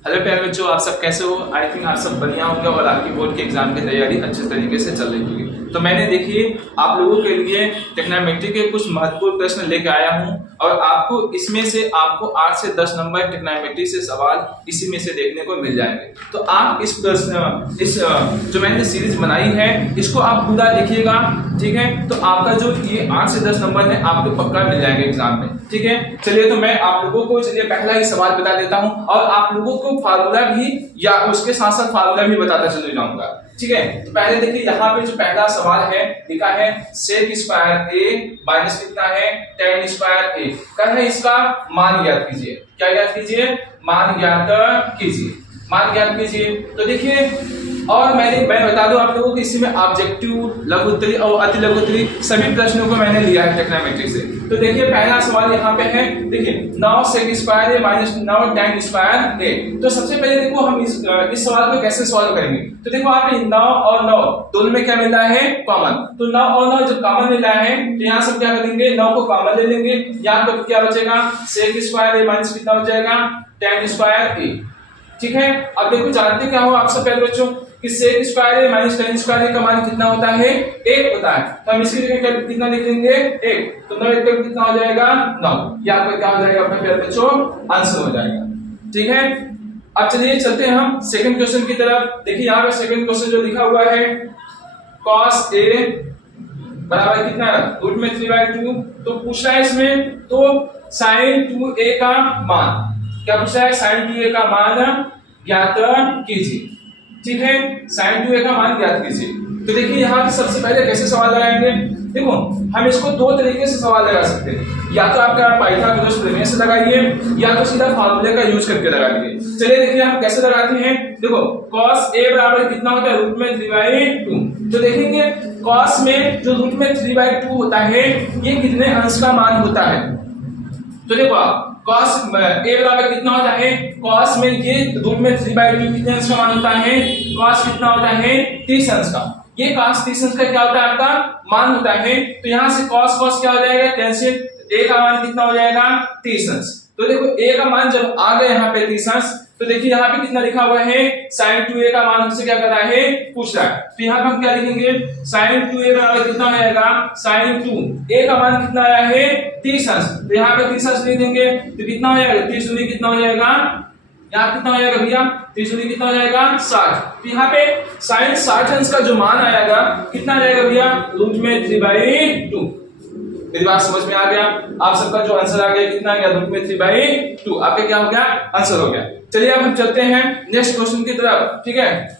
Hello प्यारे बच्चों, आप सब कैसे हो? आई थिंक आप सब बढ़िया होंगे और आपकी बोर्ड के एग्जाम की तैयारी अच्छे तरीके से चल रही होगी। तो मैंने देखिए आप लोगों के लिए ट्रिग्नोमेट्री के कुछ महत्वपूर्ण प्रश्न लेकर आया हूं और आपको इसमें से आपको 8 से 10 नंबर ट्रिग्नोमेट्री से सवाल इसी में से देखने को मिल जाएंगे। तो आप इस जो मैंने सीरीज बनाई है इसको आप पूरा देखिएगा, ठीक है? तो आपका जो ये 8 से 10 नंबर है आपको पक्का मिल जाएंगे एग्जाम में, ठीक है? चलिए तो मैं आप लोगों को पहला ही सवाल बता देता हूं और आप लोगों को फार्मूला भी या उसके साथ साथ फार्मूला भी बताता चले जाऊंगा, ठीक है? तो पहले देखिए यहाँ पे जो पहला सवाल है लिखा है सेक स्क्वायर ए माइनस कितना है tan स्क्वायर ए का है, इसका मान ज्ञात कीजिए। क्या ज्ञात कीजिए? मान ज्ञात कीजिए, मान ज्ञात कीजिए। तो देखिए और मैं बता दूं आप लोगों को इसमें ऑब्जेक्टिव, लघु उत्तरी और अति लघु उत्तरी सभी प्रश्नों को मैंने लिया है ट्रिग्नोमेट्री से। तो देखिए पहला सवाल यहाँ पे है, देखिए 9 सेक स्क्वायर ए माइनस 9 tan स्क्वायर ए। तो सबसे पहले देखो हम इस सवाल को कैसे सॉल्व करेंगे। तो देखो आप 9 और 9 दोनों में क्या मिल रहा है? कॉमन। तो 9 और 9 जब कॉमन मिल रहा है तो यहाँ सब क्या करेंगे? 9 को कॉमन ले लेंगे, यहाँ पर क्या बचेगा? सेक स्क्वायर ए माइनस कितना हो जाएगा? tan स्क्वायर ए, ठीक है? अब देखो जानते क्या हो आप सब प्यारे बच्चों कि सेक स्क्वायर ए माइनस tan स्क्वायर ए का मान कितना होता है? 1 होता है। तो हम इसकी जगह कितना लिख लेंगे? 1। तो 9 1 कितना हो जाएगा? 9। या आपका क्या हो जाएगा अपने प्यारे बच्चों? आंसर हो जाएगा, ठीक है? अब चलिए चलते हैं हम सेकंड क्वेश्चन की तरफ। देखिए यहाँ पे सेकंड क्वेश्चन जो लिखा हुआ है cos a बराबर कितना है? रूट में 3/2। तो पूछ रहा है इसमें तो sin 2a का मान, क्या पूछ रहा है? sin 2a का मान ज्ञात कीजिए, ठीक है? sin 2a का मान ज्ञात कीजिए। तो देखिए यहाँ पे सबसे पहले कैसे सवाल लगाएंगे? देखो हम इसको दो तरीके से सवाल लगा सकते हैं, या तो आपका पाइथागोरस प्रमेय से लगाइए या तो सीधा फार्मूले का यूज करके लगाइए। चलिए देखिए हम कैसे लगाते हैं। देखो cos a बराबर कितना होता है? रूट में 3/2। तो देखेंगे cos में जो रूट में 3/2 होता है ये कितने अंश का मान होता है? तो देखो आप cos a बराबर कितना होता है? cos में ये रूट में 3/2 कितने अंश का मान होता है? cos कितना होता है? 30 अंश का। ये cos 30 अंश का क्या होता है? आपका मान होता है। तो यहाँ से cos क्या हो जाएगा? कैंसिल। a का मान कितना हो जाएगा? 30 अंश। तो देखो a का मान जब आ गया यहाँ पे 30 अंश, तो देखिए यहाँ पे कितना लिखा हुआ है? sin 2a का मान हमसे क्या कर रहा है? पूछ रहा है। तो यहाँ पे हम क्या लिखेंगे? sin 2a बराबर कितना हो जाएगा? sin 2a का मान कितना आया है? 30 अंश। तो यहाँ पे 30 अंश लिख देंगे तो कितना हो जाएगा? 30 दूनी कितना हो जाएगा? यहाँ कितना हो जाएगा भैया? 30 दूनी कितना हो जाएगा? 60। तो यहाँ पे sin 60 अंश का जो मान आएगा कितना आ जाएगा भैया? रूट में 3/2। मेरी बात समझ में आ गया? आप सबका जो आंसर आ गया कितना गया? रूट में 3/2। आपका क्या हो गया? आंसर हो गया। चलिए अब हम चलते हैं नेक्स्ट क्वेश्चन की तरफ, ठीक है?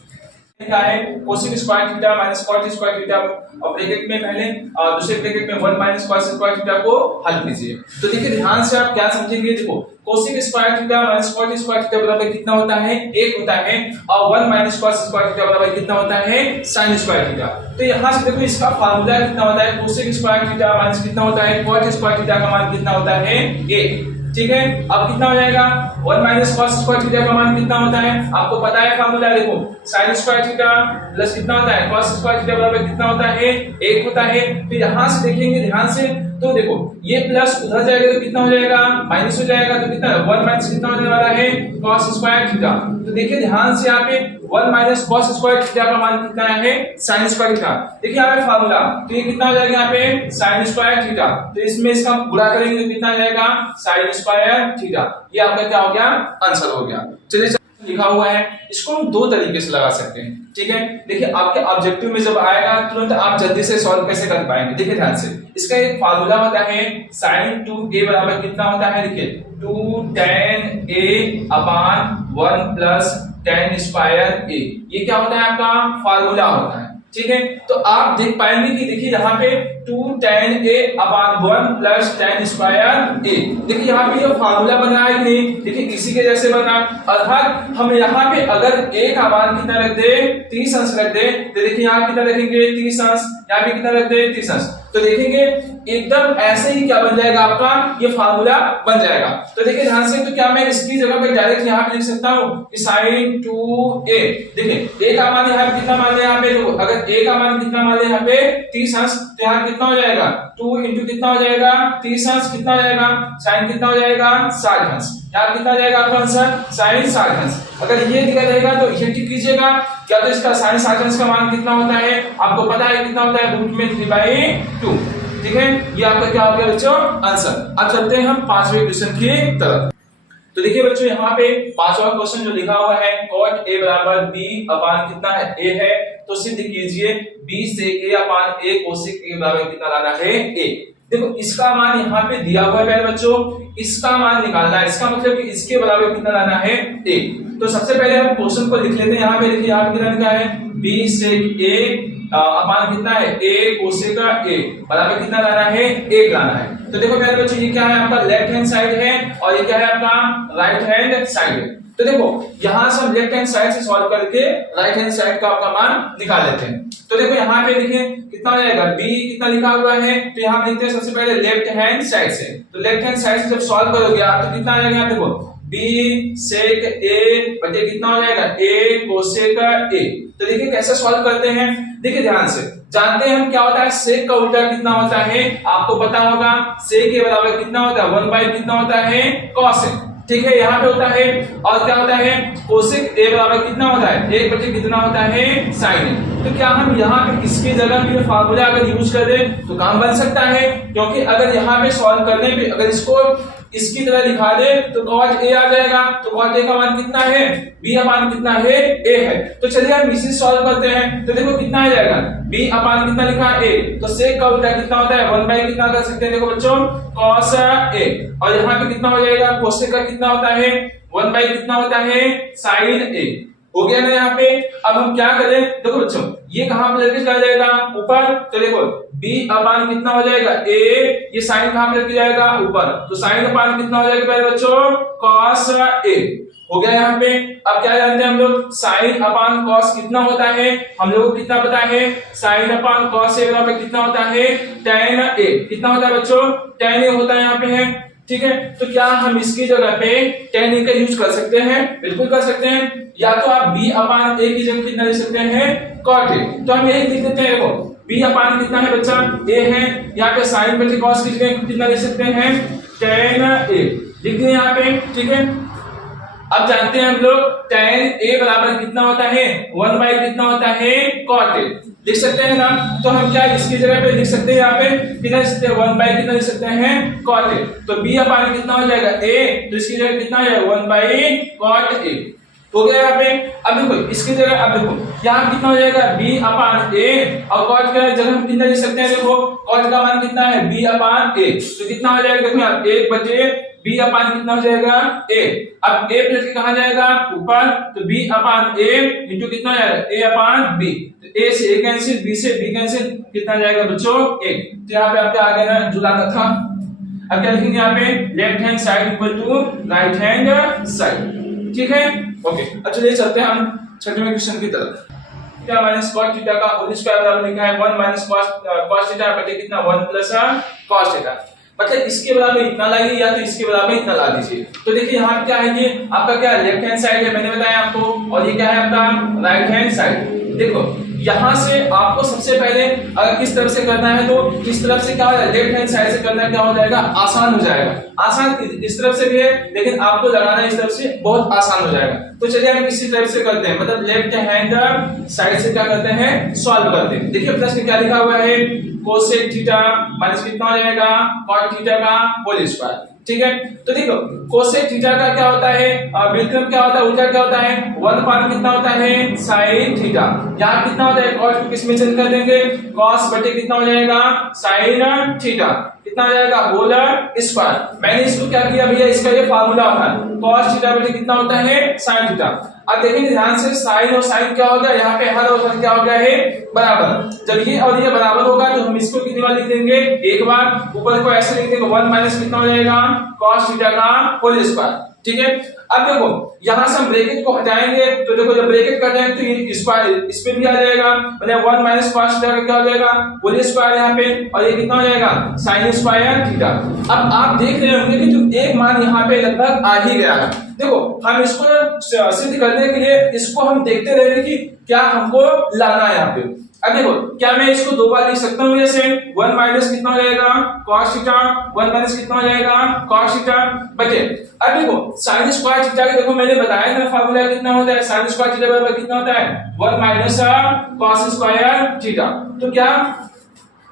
क्या है? Cosec square theta minus cot square theta और ब्रैकेट में पहले दूसरे ब्रैकेट में 1 माइनस कॉस स्क्वायर थीटा को हल कीजिए। तो देखिए ध्यान से आप क्या समझेंगे। देखो cosec square theta minus cot square theta बराबर कितना होता है? 1 होता है और 1 माइनस कॉस स्क्वायर थीटा बराबर कितना होता है? sin square theta. तो यहां से देखो इसका फार्मूला कितना होता है? कोसेक स्क्वायर थीटा माइनस कितना होता है? कॉट स्क्वायर थीटा का मान कितना होता है? 1, ठीक है? अब कितना हो जाएगा? 1 माइनस cos स्क्वायर थीटा का मान कितना होता है? आपको पता है फार्मूला। देखो sin स्क्वायर थीटा प्लस कितना होता है? cos स्क्वायर थीटा बराबर कितना होता है? 1 होता है। तो यहां से देखेंगे ध्यान से, तो देखो ये प्लस उधर जाएगा तो कितना हो जाएगा? माइनस हो जाएगा। तो कितना 1 माइनस कितना होने वाला है? cos square theta. तो देखिए ध्यान से यहाँ पे 1 माइनस cos स्क्वायर थीटा का मान कितना है? sin square theta. देखिए यहाँ पे फार्मूला, तो ये कितना हो जाएगा यहाँ पे? sin square theta. तो इसमें इसका गुणा करेंगे तो कितना आ जाएगा? sin square theta. ये आपका क्या हो गया? आंसर हो गया। चलिए लिखा हुआ है इसको हम दो तरीके से लगा सकते हैं, ठीक है? देखिए आपके ऑब्जेक्टिव में जब आएगा तुरंत आप जल्दी से सॉल्व कैसे कर पाएंगे। देखिए ध्यान से, इसका एक फार्मूला होता है sin 2a बराबर कितना होता है? देखिए 2 tan a upon 1 plus tan square a। ये क्या होता है? आपका फार्मूला होता है, ठीक है? तो आप देख पाएंगे कि देखिए यहाँ पे 2 tan a upon 1 plus tan square a। देखिए यहाँ पे ये फार्मूला बन रहा है कि नहीं? देखिए इसी के जैसे बना। अर्थात हम यहाँ पे अगर a का मान कितना रख दे? 30 अंश रख दे, तो देखिए यहाँ कितना रखेंगे? 30 अंश। यहाँ पे कितना रख दे? 30 अंश। तो देखेंगे एकदम ऐसे ही क्या बन जाएगा आपका ये फार्मूला बन जाएगा। तो देखिए ध्यान से, तो क्या मैं इसकी जगह पे डायरेक्ट यहाँ पे लिख सकता हूँ कि sin 2a। देखिए a का मान यहाँ पे कितना मान लिया, यहाँ पे देखो अगर a का मान कितना मान लिया यहाँ पे 30 अंश, तो यहाँ कितना हो जाएगा 2 इंटू कितना हो जाएगा 30 अंश, कितना हो जाएगा sin कितना हो जाएगा 60 अंश। यहाँ कितना जाएगा आपका आंसर sin 60 अंश। अगर ये दिया रहेगा तो ये टिक कीजिएगा, क्या तो इसका sin 60 अंश का मान कितना होता है आपको पता है कितना होता है, रूट में 3/2। ठीक है, ये आपका क्या हो गया बच्चों आंसर। अब चलते हैं हम पांचवें क्वेश्चन की तरफ। तो देखिए बच्चों यहाँ पे पांचवा क्वेश्चन जो लिखा हुआ है cot a बराबर b अपान कितना है a है, तो सिद्ध कीजिए b से a upon a cosec a बराबर कितना लाना है a। देखो इसका मान यहाँ पे दिया हुआ है बच्चों, इसका मान निकालना है, इसका मतलब कि इसके बराबर कितना लाना है a। तो सबसे पहले हम क्वेश्चन को लिख लेते हैं। यहाँ पे देखिए यहाँ पे कितना लिखा है b सेक a अपान कितना है a कोसेक a बराबर कितना लाना है 1 लाना है। तो देखो प्यारे बच्चों ये क्या है आपका लेफ्ट हैंड साइड है और ये क्या है आपका राइट हैंड साइड है। तो देखो यहां से हम लेफ्ट हैंड साइड से सॉल्व करके राइट हैंड साइड का आपका मान निकाल लेते हैं। तो देखो यहाँ पे देखिए कितना हो जाएगा b कितना लिखा हुआ है, तो यहाँ लिखते हैं सबसे पहले लेफ्ट हैंड साइड से। तो लेफ्ट हैंड साइड से जब सॉल्व करोगे आप तो कितना आ जाएगा, देखो b सेक a बटे कितना हो जाएगा a कोसेक a। तो देखिए कैसे सॉल्व करते हैं, देखिए ध्यान से, जानते हैं हम क्या होता है सेक का उल्टा कितना होता है आपको पता होगा, सेक के बराबर कितना होता है 1 कितना होता है कोसेक। ठीक है, यहाँ पे होता है और क्या होता है कोसेक a बराबर कितना होता है 1 बटे कितना होता है साइन a। तो क्या हम यहाँ पे इसकी जगह पे फार्मूला अगर यूज कर दें तो काम बन सकता है, क्योंकि अगर यहाँ पे सॉल्व करने पे अगर इसको इसकी तरह दिखा दे तो cot a आ जाएगा। तो cot a का मान कितना है b अपान कितना है a है। तो चलिए हम इसे सॉल्व करते हैं। तो देखो कितना आ जाएगा b अपान कितना लिखा है a, तो sec का उल्टा कितना होता है 1 कितना कर सकते हैं, देखो बच्चों cos a। और यहाँ पे कितना हो जाएगा cosec का कितना होता है 1 कितना होता है sin a। हो गया ना यहाँ पे। अब हम क्या करें, देखो बच्चों ये कहां पे लेके चला जाएगा ऊपर, तो देखो b अपान कितना हो जाएगा a, ये साइन कहां पे लेके जाएगा ऊपर, तो साइन अपान कितना हो जाएगा पहले बच्चों cos a। हो गया यहाँ पे। अब क्या जानते हैं हम लोग साइन अपान cos कितना होता है, हम लोगों को कितना पता है साइन अपान cos a बराबर कितना होता है tan a। कितना होता है बच्चों tan a होता है यहाँ पे है। ठीक है, तो क्या हम इसकी जगह पे tan a का यूज कर सकते हैं, बिल्कुल कर सकते हैं। या तो आप b अपान a की जगह कितना लिख सकते हैं cot a। तो हम यही लिख देते हैं, देखो b अपान कितना है बच्चा a है, यहाँ पे साइन बटे cos की जगह कितना लिख सकते हैं tan a लिख दिए यहाँ पे। ठीक है, अब जानते हैं हम लोग tan a बराबर कितना होता है 1 कितना होता है cot a लिख सकते हैं ना। तो हम क्या इसकी जगह पे लिख सकते हैं, यहाँ पे कितना लिख सकते हैं 1 कितना लिख सकते हैं cot a। तो b अपान कितना हो जाएगा a, तो इसकी जगह कितना हो जाएगा 1 cot a। हो गया यहाँ पे। अब देखो इसकी जगह, अब देखो यहाँ कितना हो जाएगा b अपान a और cot की जगह हम कितना लिख सकते हैं, देखो cot का मान कितना है b अपान a, तो कितना हो जाएगा देखो यहाँ 1 बटे b अपान कितना हो जाएगा a। अब a प्लस के कहां जाएगा ऊपर, तो b अपान a इंटू कितना हो जाएगा a अपान b। तो a से a कैंसिल, b से b कैंसिल, कितना जाएगा बच्चों 1। तो यहाँ पे आपके आगे ना जुलाना था। अब क्या लिखेंगे यहाँ पे left hand side equal to right hand side. ठीक है, ओके। अब चलिए चलते हैं हम छठवें क्वेश्चन की तरफ। थीटा माइनस cos थीटा का होल स्क्वायर बराबर लिखा है 1 माइनस cos थीटा बटे कितना 1 प्लस cos थीटा। मतलब इसके बराबर इतना लाइए या तो इसके बराबर इतना ला दीजिए। तो देखिए यहाँ क्या है कि आपका क्या लेफ्ट हैंड साइड है, मैंने बताया आपको, और ये क्या है आपका राइट हैंड साइड। देखो यहाँ से आपको सबसे पहले अगर किस तरफ से करना है तो किस तरफ से क्या हो जाएगा लेफ्ट हैंड साइड से करना है, क्या हो जाएगा आसान हो जाएगा। आसान इस तरफ से भी है लेकिन आपको लगाना इस तरफ से बहुत आसान हो जाएगा। तो चलिए हम इसी तरफ से करते हैं, मतलब लेफ्ट हैंड साइड से क्या करते हैं सॉल्व करते हैं। देखिए प्लस में क्या लिखा हुआ है कोसेक थीटा माइनस कितना हो जाएगा cot थीटा का होल स्क्वायर। ठीक है, तो देखो कोसेक थीटा का क्या होता है व्युत्क्रम क्या होता है उल्टा क्या होता है 1 अपान कितना होता है sin थीटा। यहाँ कितना होता है cos को किस में चेंज कर देंगे cos बटे कितना हो जाएगा sin थीटा, कितना हो जाएगा होल स्क्वायर। मैंने इसको क्या किया भैया, इसका ये फार्मूला होता है cos थीटा बटे कितना होता है sin थीटा। अब देखेंगे ध्यान से साइन और साइन क्या होगा, यहाँ पे हर और हर क्या हो गया है बराबर। जब ये और ये बराबर होगा तो हम इसको कितनी बार लिख देंगे एक बार, ऊपर को ऐसे लिख देंगे 1 माइनस कितना हो जाएगा cos थीटा का होल स्क्वायर। ठीक है, अब देखो यहां से हम ब्रैकेट को हटाएंगे तो देखो जब ब्रैकेट कट जाएंगे तो ये स्क्वायर इस पे भी आ जाएगा, मतलब 1 माइनस cos थीटा का क्या हो जाएगा होल स्क्वायर यहाँ पे, और ये कितना हो जाएगा sin स्क्वायर थीटा। अब आप देख रहे होंगे कि जो एक मान यहाँ पे लगभग आ ही गया है। देखो हम इसको सिद्ध करने के लिए इसको हम देखते रहेंगे कि क्या हमको लाना है यहाँ पे। अब देखो क्या मैं इसको दो बार लिख सकता हूँ, जैसे 1 माइनस कितना हो जाएगा cos थीटा, 1 माइनस कितना हो जाएगा cos थीटा बचे। अब देखो sin स्क्वायर थीटा का देखो मैंने बताया था फार्मूला कितना होता है, sin स्क्वायर थीटा बराबर कितना होता है 1 माइनस cos स्क्वायर थीटा। तो क्या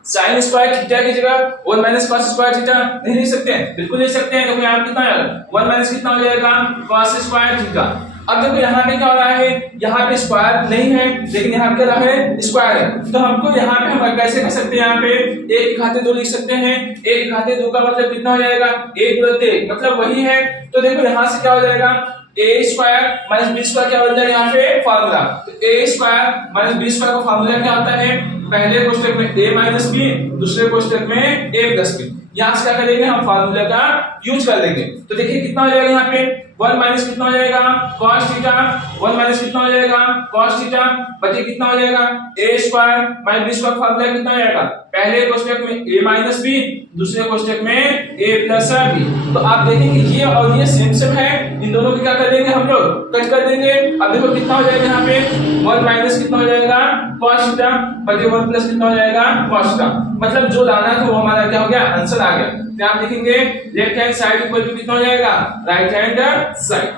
sin स्क्वायर थीटा की जगह 1 माइनस cos स्क्वायर थीटा नहीं लिख सकते हैं? बिल्कुल लिख सकते हैं। देखो यहाँ कितना है 1 माइनस कितना हो जाएगा cos स्क्वायर थीटा। अब देखो यहाँ पे क्या हो रहा है, यहाँ पे स्क्वायर नहीं है लेकिन यहाँ पे क्या रहा है स्क्वायर है, तो हमको यहाँ पे हम कैसे कर सकते हैं, यहाँ पे एक के घाते दो लिख सकते हैं। एक के घाते दो का मतलब कितना हो जाएगा एक गुणित एक, मतलब वही है। तो देखो यहाँ से क्या हो जाएगा ए स्क्वायर माइनस बी स्क्वायर क्या बन जाएगा यहाँ पे फार्मूला। तो ए स्क्वायर माइनस बी स्क्वायर का फार्मूला क्या होता है, पहले कोष्टक में a माइनस बी, दूसरे कोष्टक में a प्लस बी। यहाँ से क्या करेंगे हम फार्मूला का यूज कर लेंगे। तो देखिए कितना हो जाएगा यहाँ पे 1 माइनस कितना हो जाएगा cos थीटा, 1 माइनस कितना हो जाएगा cos थीटा बचे कितना हो जाएगा a square minus b square formula कितना हो जाएगा, पहले कोष्टक में a माइनस b, दूसरे कोष्टक में a प्लस b। तो आप देखेंगे ये और ये सेम है, इन दोनों को क्या कर देंगे हम लोग कट कर देंगे। अब देखो कितना हो जाएगा यहाँ पे 1 माइनस कितना हो जाएगा cos थीटा बटे 1 प्लस कितना हो जाएगा cos थीटा, मतलब जो लाना था वो हमारा क्या हो गया आंसर आ गया। तो आप देखेंगे left hand side equal to कितना हो जाएगा राइट हैंड साइड।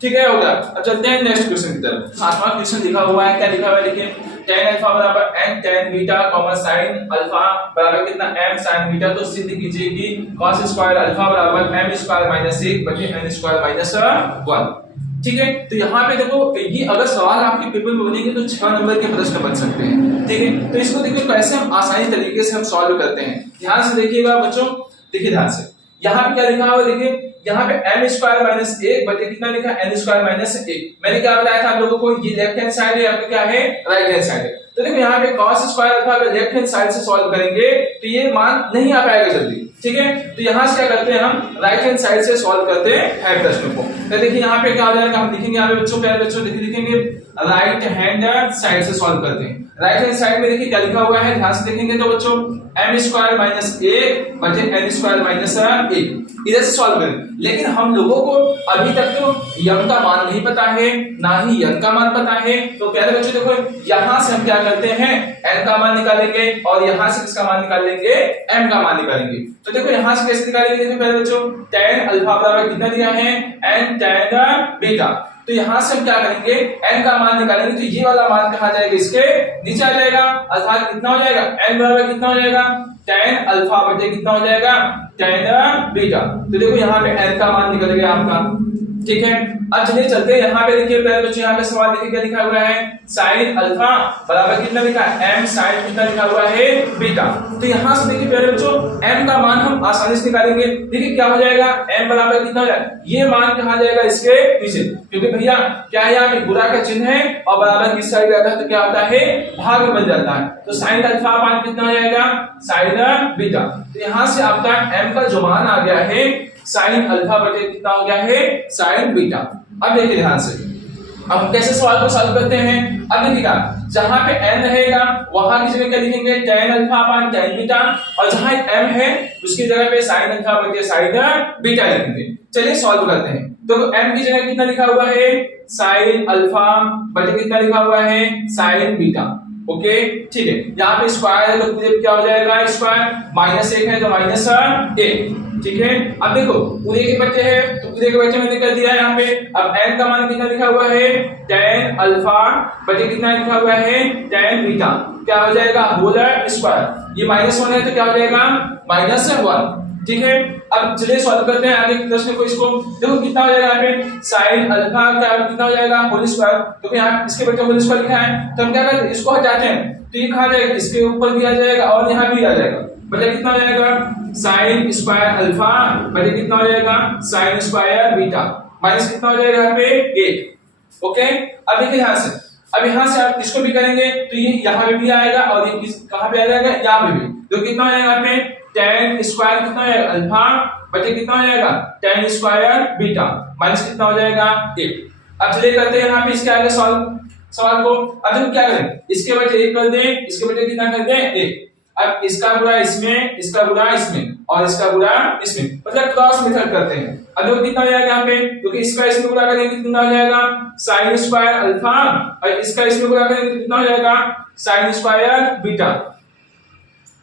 ठीक है होगा। अब चलते हैं नेक्स्ट क्वेश्चन की तरफ। सातवां क्वेश्चन लिखा हुआ है, क्या लिखा हुआ है देखिए, tan अल्फा बराबर n tan beta sin alpha बराबर कितना m sin बीटा। तो सिद्ध कीजिए कि cos स्क्वायर अल्फा बराबर m स्क्वायर माइनस 1 बटे n स्क्वायर माइनस 1। ठीक है, तो यहाँ पे देखो ये अगर सवाल आपके पेपर में बनेंगे तो 6 नंबर के प्रश्न बन सकते हैं। ठीक है, तो इसको देखिए कैसे हम आसानी तरीके से हम सॉल्व करते हैं। ध्यान से देखिएगा बच्चों, देखिए ध्यान से यहाँ पे क्या लिखा हुआ है, देखिए यहाँ पे m स्क्वायर माइनस 1 बटे कितना लिखा है n स्क्वायर माइनस 1। मैंने क्या बताया था आप लोगों को, ये लेफ्ट हैंड साइड है, यहाँ पे क्या है राइट हैंड साइड है। तो देखो यहाँ पे cos स्क्वायर अल्फा अगर लेफ्ट हैंड साइड से सॉल्व करेंगे तो ये मान नहीं आ पाएगा जल्दी। ठीक है, तो यहाँ से क्या करते हैं हम राइट हैंड साइड से सॉल्व करते हैं प्रश्न को। तो देखिए यहाँ पे क्या हो जाएगा, हम लिखेंगे यहाँ पे बच्चों, प्यारे बच्चों लिखेंगे राइट हैंड साइड से सॉल्व करते हैं। राइट हैंड साइड में देखिए क्या लिखा हुआ है, ध्यान से देखेंगे तो बच्चों m स्क्वायर माइनस 1 बटे n स्क्वायर माइनस 1 इधर से सॉल्व करें। लेकिन हम लोगों को अभी तक तो m का मान नहीं पता है ना ही n का मान पता है। तो प्यारे बच्चों देखो यहाँ से हम क्या करते हैं n का मान निकालेंगे और यहाँ से किसका मान निकालेंगे m का मान निकालेंगे। तो देखो यहाँ से कैसे निकालेंगे, देखो प्यारे बच्चों tan अल्फा बराबर कितना दिया है n tan बीटा। तो यहाँ से हम क्या करेंगे n का मान निकालेंगे, तो ये वाला मान कहाँ जाएगा इसके नीचे आ जाएगा, अर्थात कितना हो जाएगा n बराबर कितना हो जाएगा tan अल्फा बटे कितना हो जाएगा tan बीटा। तो देखो यहाँ पे n का मान निकल गया आपका। ठीक है, अब चलिए चलते हैं यहाँ पे देखिए पहले बच्चों यहाँ पे सवाल देखिए क्या लिखा हुआ है, sin अल्फा बराबर कितना लिखा है m sin कितना लिखा हुआ है बीटा। तो यहाँ से देखिए पहले बच्चों m का मान हम आसानी से निकालेंगे। देखिए क्या हो जाएगा m बराबर कितना हो जाएगा, ये मान कहाँ जाएगा इसके पीछे, क्योंकि भैया क्या है यहाँ पे गुणा का चिन्ह है और बराबर किस साइड आता है तो क्या होता है भाग में बन जाता है। तो sin अल्फा मान कितना हो जाएगा sin बीटा। तो यहाँ से आपका m का जो मान आ गया है sin अल्फा बटे कितना हो गया है sin बीटा। अब देखिए ध्यान से अब हम कैसे सवाल को सॉल्व करते हैं। अब देखिएगा जहां पे n रहेगा वहां की जगह क्या लिखेंगे tan अल्फा अपान tan बीटा, और जहां m है उसकी जगह पे sin अल्फा बटे sin बीटा लिखेंगे। चलिए सॉल्व करते हैं। तो m की जगह कितना लिखा हुआ है sin अल्फा बटे कितना लिखा हुआ है sin बीटा। ओके ठीक है, यहाँ पे स्क्वायर है तो पूरे क्या हो जाएगा स्क्वायर, माइनस 1 है तो माइनस 1। ठीक है, अब देखो पूरे के बच्चे हैं तो पूरे के बच्चे मैंने कर दिया यहाँ पे। अब n का मान कितना लिखा हुआ है tan अल्फा बटे कितना लिखा हुआ है tan बीटा, क्या हो जाएगा होल स्क्वायर। ये -1 है तो क्या हो जाएगा -1। ठीक है, अब चलिए सॉल्व करते हैं आगे प्रश्न को। इसको देखो कितना हो जाएगा यहाँ पे sin अल्फा क्या कितना हो जाएगा होल स्क्वायर, तो यहाँ इसके बच्चे होल स्क्वायर लिखा है तो हम क्या करते हैं इसको हटाते हैं तो ये कहाँ जाएगा इसके ऊपर भी आ जाएगा और यहाँ भी आ जाएगा, बटे कितना हो जाएगा sin स्क्वायर अल्फा बटे कितना हो जाएगा sin स्क्वायर बीटा, माइनस कितना हो जाएगा यहाँ पे 1। ओके, अब देखिए यहाँ से, अब यहाँ से आप इसको भी करेंगे तो ये यहाँ पे भी आएगा और ये कहाँ पे आ जाएगा यहाँ पे भी। तो कितना हो जाएगा यहाँ पे tan स्क्वायर कितना हो जाएगा अल्फा बटे कितना हो जाएगा tan स्क्वायर बीटा। माइनस कितना हो जाएगा 8। अब चलिए करते हैं यहाँ पे इसके आगे सवाल को। अब हम क्या करें, इसके बजाय 1 कर दें, इसके बजाय कितना कर दें 1। अब इसका गुणा इसमें, इसका गुणा इसमें और इसका गुणा इसमें, मतलब क्रॉस मेथड करते हैं। अब देखो कितना हो जाएगा यहाँ पे, क्योंकि इसका इसमें गुणा करेंगे कितना हो जाएगा sin स्क्वायर अल्फा और इसका इसमें गुणा करेंगे कितना हो जाएगा sin स्क्वायर बीटा।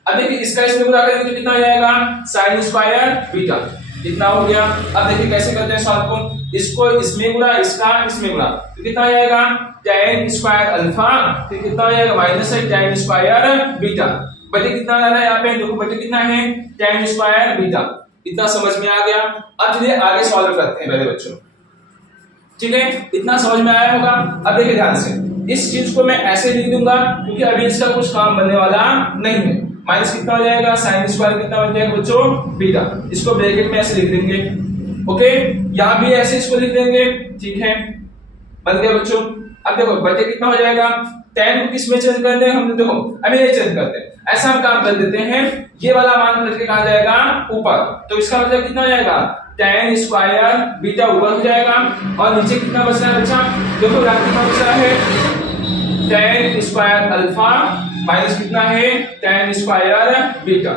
अब देखिए इसका इसमें गुणा करेंगे तो कितना हो जाएगा sin स्क्वायर बीटा। कितना हो गया। अब देखिए कैसे करते हैं सॉल्व को, इसको इसमें गुणा, इसका इसमें गुणा, तो कितना हो जाएगा tan स्क्वायर अल्फा, फिर कितना हो जाएगा माइनस है tan स्क्वायर बीटा। बटे कितना आ रहा है यहाँ पे, देखो बटे कितना है tan स्क्वायर बीटा। इतना समझ में आ गया। अब चलिए आगे सॉल्व करते हैं मेरे बच्चों, ठीक है, इतना समझ में आया होगा। अब देखिए ध्यान से, इस चीज को मैं ऐसे लिख दूंगा क्योंकि अभी इसका कुछ काम बनने वाला नहीं है। माइनस कितना हो जाएगा sin स्क्वायर कितना बन जाएगा बच्चों बीटा, इसको ब्रैकेट में ऐसे लिख देंगे। ओके, यहां भी ऐसे इसको लिख देंगे, ठीक है, बन गया बच्चों। अब देखो बटे कितना हो जाएगा, tan को किस में चेंज कर दें हम, देखो अभी ये चेंज करते हैं, ऐसा हम काम कर देते हैं, ये वाला मान करके कहा जाएगा ऊपर, तो इसका मतलब कितना हो जाएगा tan स्क्वायर बीटा ऊपर हो जाएगा और नीचे कितना बच रहा है बच्चा, देखो यहाँ कितना बच रहा है tan स्क्वायर अल्फा माइनस कितना है tan स्क्वायर बीटा।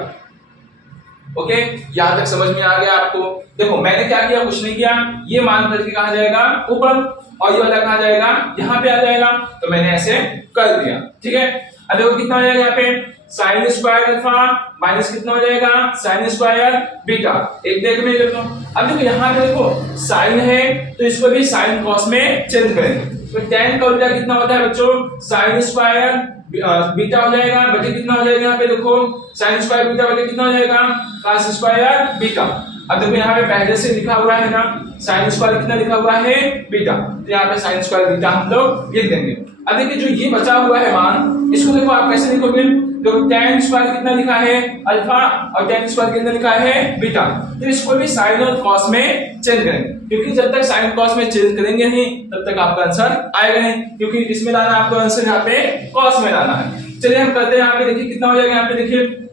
ओके, यहां तक समझ में आ गया आपको। देखो मैंने क्या किया, कुछ नहीं किया, ये मान करके कहा जाएगा ऊपर और ये वाला कहा जाएगा यहाँ पे आ जाएगा, तो मैंने ऐसे कर दिया, ठीक है। अब देखो कितना हो जाएगा यहाँ पे sin स्क्वायर अल्फा माइनस कितना हो जाएगा sin स्क्वायर बीटा। एक देख में देखो, अब देखो यहाँ पे देखो sin है तो इसको भी sin cos में चेंज करेंगे, तो tan का उल्टा कितना होता है बच्चों sin स्क्वायर बीटा हो जाएगा, बटे कितना हो जाएगा यहाँ पे देखो sin स्क्वायर बीटा बटे कितना हो जाएगा cos स्क्वायर बीटा। अब देखो यहाँ पे पहले से लिखा हुआ है ना sin स्क्वायर कितना लिखा हुआ है बीटा, तो यहाँ पे sin स्क्वायर बीटा हम लोग लिख देंगे। अब देखिए जो ये बचा हुआ है मान, इसको देखो आप कैसे लिखोगे, देखो tan स्क्वायर कितना लिखा है अल्फा और tan स्क्वायर कितना लिखा है बीटा, तो इसको भी sin और cos में चेंज करेंगे, क्योंकि जब तक sin cos में चेंज करेंगे नहीं तब तक आपका आंसर आएगा नहीं, क्योंकि इसमें लाना आपको आंसर यहाँ पे cos में लाना है। चलिए हम करते हैं, यहाँ पे देखिए कितना हो जाएगा, यहाँ पे देखिए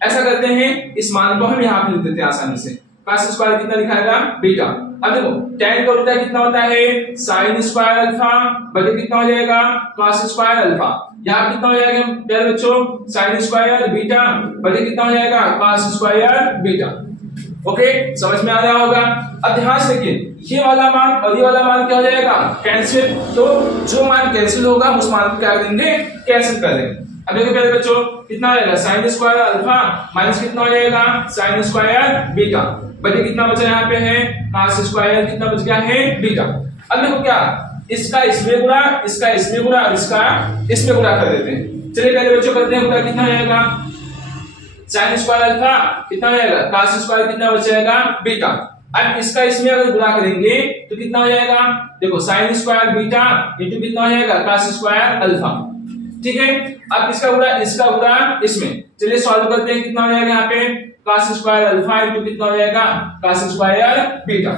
ऐसा करते हैं, इस मान को हम यहाँ पे लिख देते हैं आसानी से, cos स्क्वायर कितना लिखाएगा बीटा। अब देखो tan का उल्टा कितना होता है sin स्क्वायर अल्फा बटे कितना हो जाएगा cos स्क्वायर अल्फा, यहाँ कितना हो जाएगा प्यारे बच्चों sin स्क्वायर बीटा बटे कितना हो जाएगा cos स्क्वायर बीटा। ओके, समझ में आ रहा होगा। अब ध्यान से देखिए, ये वाला मान और ये वाला मान क्या हो जाएगा कैंसिल, तो जो मान कैंसिल होगा उस मान को क्या कर देंगे कैंसिल कर देंगे। अब देखो प्यारे बच्चों कितना आएगा sin स्क्वायर अल्फा माइनस कितना हो जाएगा sin स्क्वायर बीटा बटे कितना बचा यहाँ पे है cos स्क्वायर कितना बच गया है बीटा। अब देखो क्या, इसका इसमें गुणा, इसका इसमें गुणा और इसका इसमें गुणा कर देते हैं। चलिए पहले बच्चों करते हैं, गुणा कितना हो जाएगा sin स्क्वायर अल्फा कितना हो जाएगा cos स्क्वायर कितना बच जाएगा बीटा। अब इसका इसमें अगर गुणा करेंगे तो कितना हो जाएगा, देखो sin स्क्वायर बीटा इंटू कितना हो जाएगा cos स्क्वायर अल्फा, ठीक है। अब इसका गुणा इसमें, चलिए सॉल्व करते हैं, कितना हो जाएगा यहाँ पे cos स्क्वायर अल्फा इंटू कितना हो जाएगा cos स्क्वायर बीटा।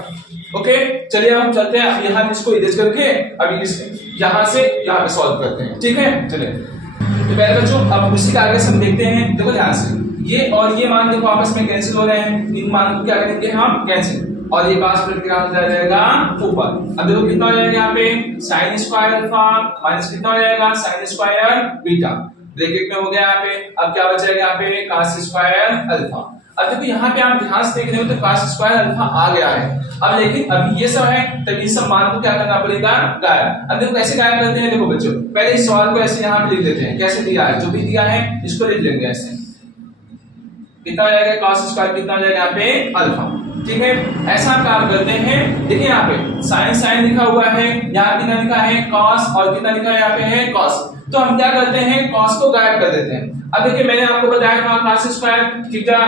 ओके, चलिए हम चलते हैं, अब यहाँ इसको इरेज करके अभी इस यहाँ से यहाँ पे सॉल्व करते हैं, ठीक है। चलिए तो पहले बच्चों अब उसी का आगे हम देखते हैं, देखो ध्यान से, ये और ये मान देखो आपस में कैंसिल हो रहे हैं, इन मान को क्या करेंगे हम कैंसिल, और ये पास प्लस क्या हो जाएगा ऊपर। अब देखो कितना हो जाएगा यहाँ पे sin स्क्वायर अल्फा माइनस कितना हो जाएगा sin स्क्वायर बीटा, ब्रैकेट में हो गया यहाँ पे। अब क्या बचेगा यहाँ पे cos स्क्वायर अल्फा। अब देखो यहाँ पे आप ध्यान से देख रहे हो तो cos स्क्वायर अल्फा आ गया है, अब लेकिन अभी ये सब है तब इस सब मान को क्या करना पड़ेगा गायब। अब देखो कैसे गायब करते हैं, देखो बच्चों पहले इस सवाल को ऐसे यहाँ पे लिख देते हैं, कैसे दिया है जो भी दिया है इसको लिख लेंगे ऐसे, कितना हो जाएगा cos स्क्वायर कितना हो जाएगा यहाँ पे अल्फा, ठीक है। ऐसा हम काम करते हैं, देखिए यहाँ पे sin लिखा हुआ है, यहाँ कितना लिखा है cos और कितना लिखा है यहाँ पे है cos, तो हम क्या करते हैं cos को गायब कर देते हैं। अब देखिए मैंने आपको बताया था cos स्क्वायर थीटा